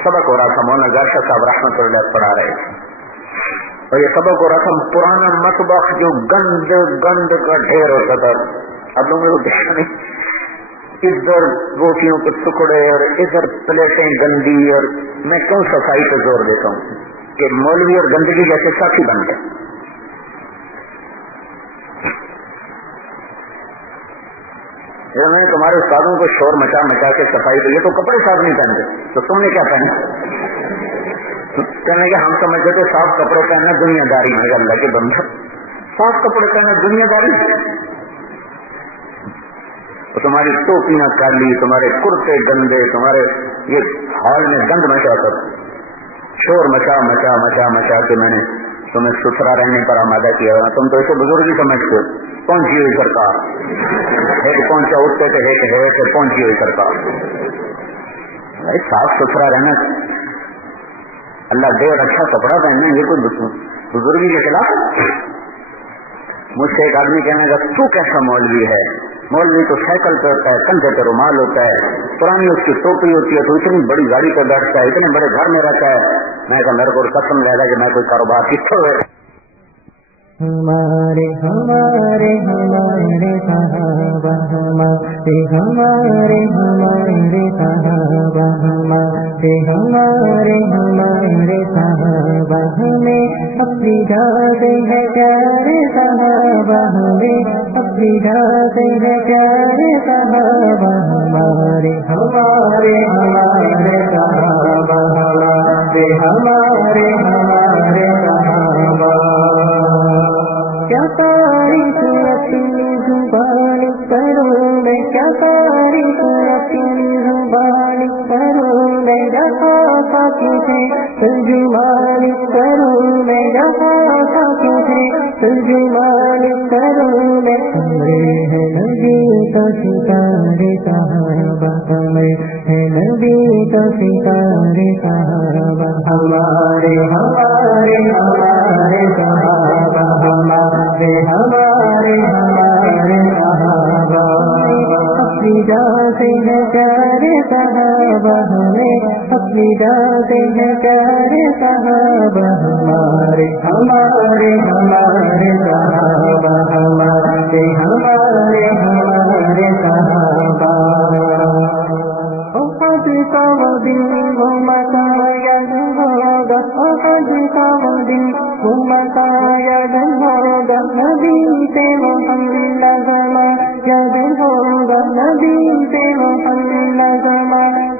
سبق ہو رہا تھا، مولانا گارشا صاحب رحمۃ اللہ پڑھا رہے تھے اور یہ سبق ہو رہا تھا پرانا مطبخ جو گند کا ڈھیر ہوتا تھا. اب لوگوں کو دیکھا نہیں، ادھر روٹیوں کے ٹکڑے اور ادھر پلیٹیں گندی، اور میں کیوں صفائی پہ زور دیتا ہوں کہ مولوی اور گندگی جیسے ساتھی بن گئے. میں تمہارے استادوں کو شور مچا مچا کے صفائی پہ، یہ تو کپڑے صاف نہیں پہنتے تو تم نے کیا پہنا؟ کہنے کہ ہم سمجھتے تھے صاف کپڑے پہننا دنیا داری ہے. اللہ کے بندہ، صاف کپڑے پہننا دنیا داری؟ تمہاری ٹوپیاں کالی، تمہارے کرتے گندے، تمہارے یہ ہال میں گند مچا کر شور مچا مچا مچا مچا کے میں نے تمہیں ستھرا رہنے پر آمادہ کیا. تم تو ایسے بزرگ ہی سمجھتے ہو. پہنچی ہوئی سرکار، ایک پہنچا اٹھتے تھے ایک پہنچی ہوئی سرکار. صاف ستھرا رہنا، اللہ دے اور اچھا کپڑا پہننا، یہ کوئی بزرگی کے خلاف ہے؟ مجھ سے ایک آدمی کہنے لگا تو کیسا مولوی ہے؟ مولوی تو سائیکل پہ ہوتا ہے، کندھے پہ رومال ہوتا ہے، پرانی اس کی ٹوپی ہوتی ہے، تو اتنی بڑی گاڑی پہ بیٹھتا ہے، اتنے بڑے گھر میں رہتا ہے. میں کہا میرے کو قسم لے گا کہ میں کوئی کاروبار کتوں ہے. ہمارے ہمارے ہمارے صحابہ ہمارے ہمارے ہمارے صحابہ ہمارے ہمارے ہمارے صحابہ ہمیں اپنی جاتے ہیں پیارے صحابہ، ہمیں اپنی جاتے ہیں پیارے صحابہ ہمارے ہمارے ہمارے صحابہ ہمارے ہمارے ہمارے صحابہ. کیا تاریخ اپنی زبان کروں میں، کیا تاریخ اپنی زبان کروں میں، جہاں تھا تجھے ترجمان کروں میں، جہاں تھا تجھے ترجمان کروں میں. ہمیں ہے نبی کا ستارے صحابہ، ہمیں ہے نبی کا ستارے صحابہ ہمارے ہمارے ہمارے صحابہ ہمارے ہمارے ہمارے صحابہ. اپنی جاتے ہیں پیارے صحابہ، ہمیں اپنی جاتے ہیں پیارے صحابہ ہمارے ہمارے ہمارے صحابہ ہمارے ہمارے ہمارے صحابہ. احد کا وہ دن وہ مکان یاد ہوگا، احد کا وہ دن وہ مکان یاد ہوگا، نبی سے محمد زمان یاد ہوگا، نبی سے محمد زمان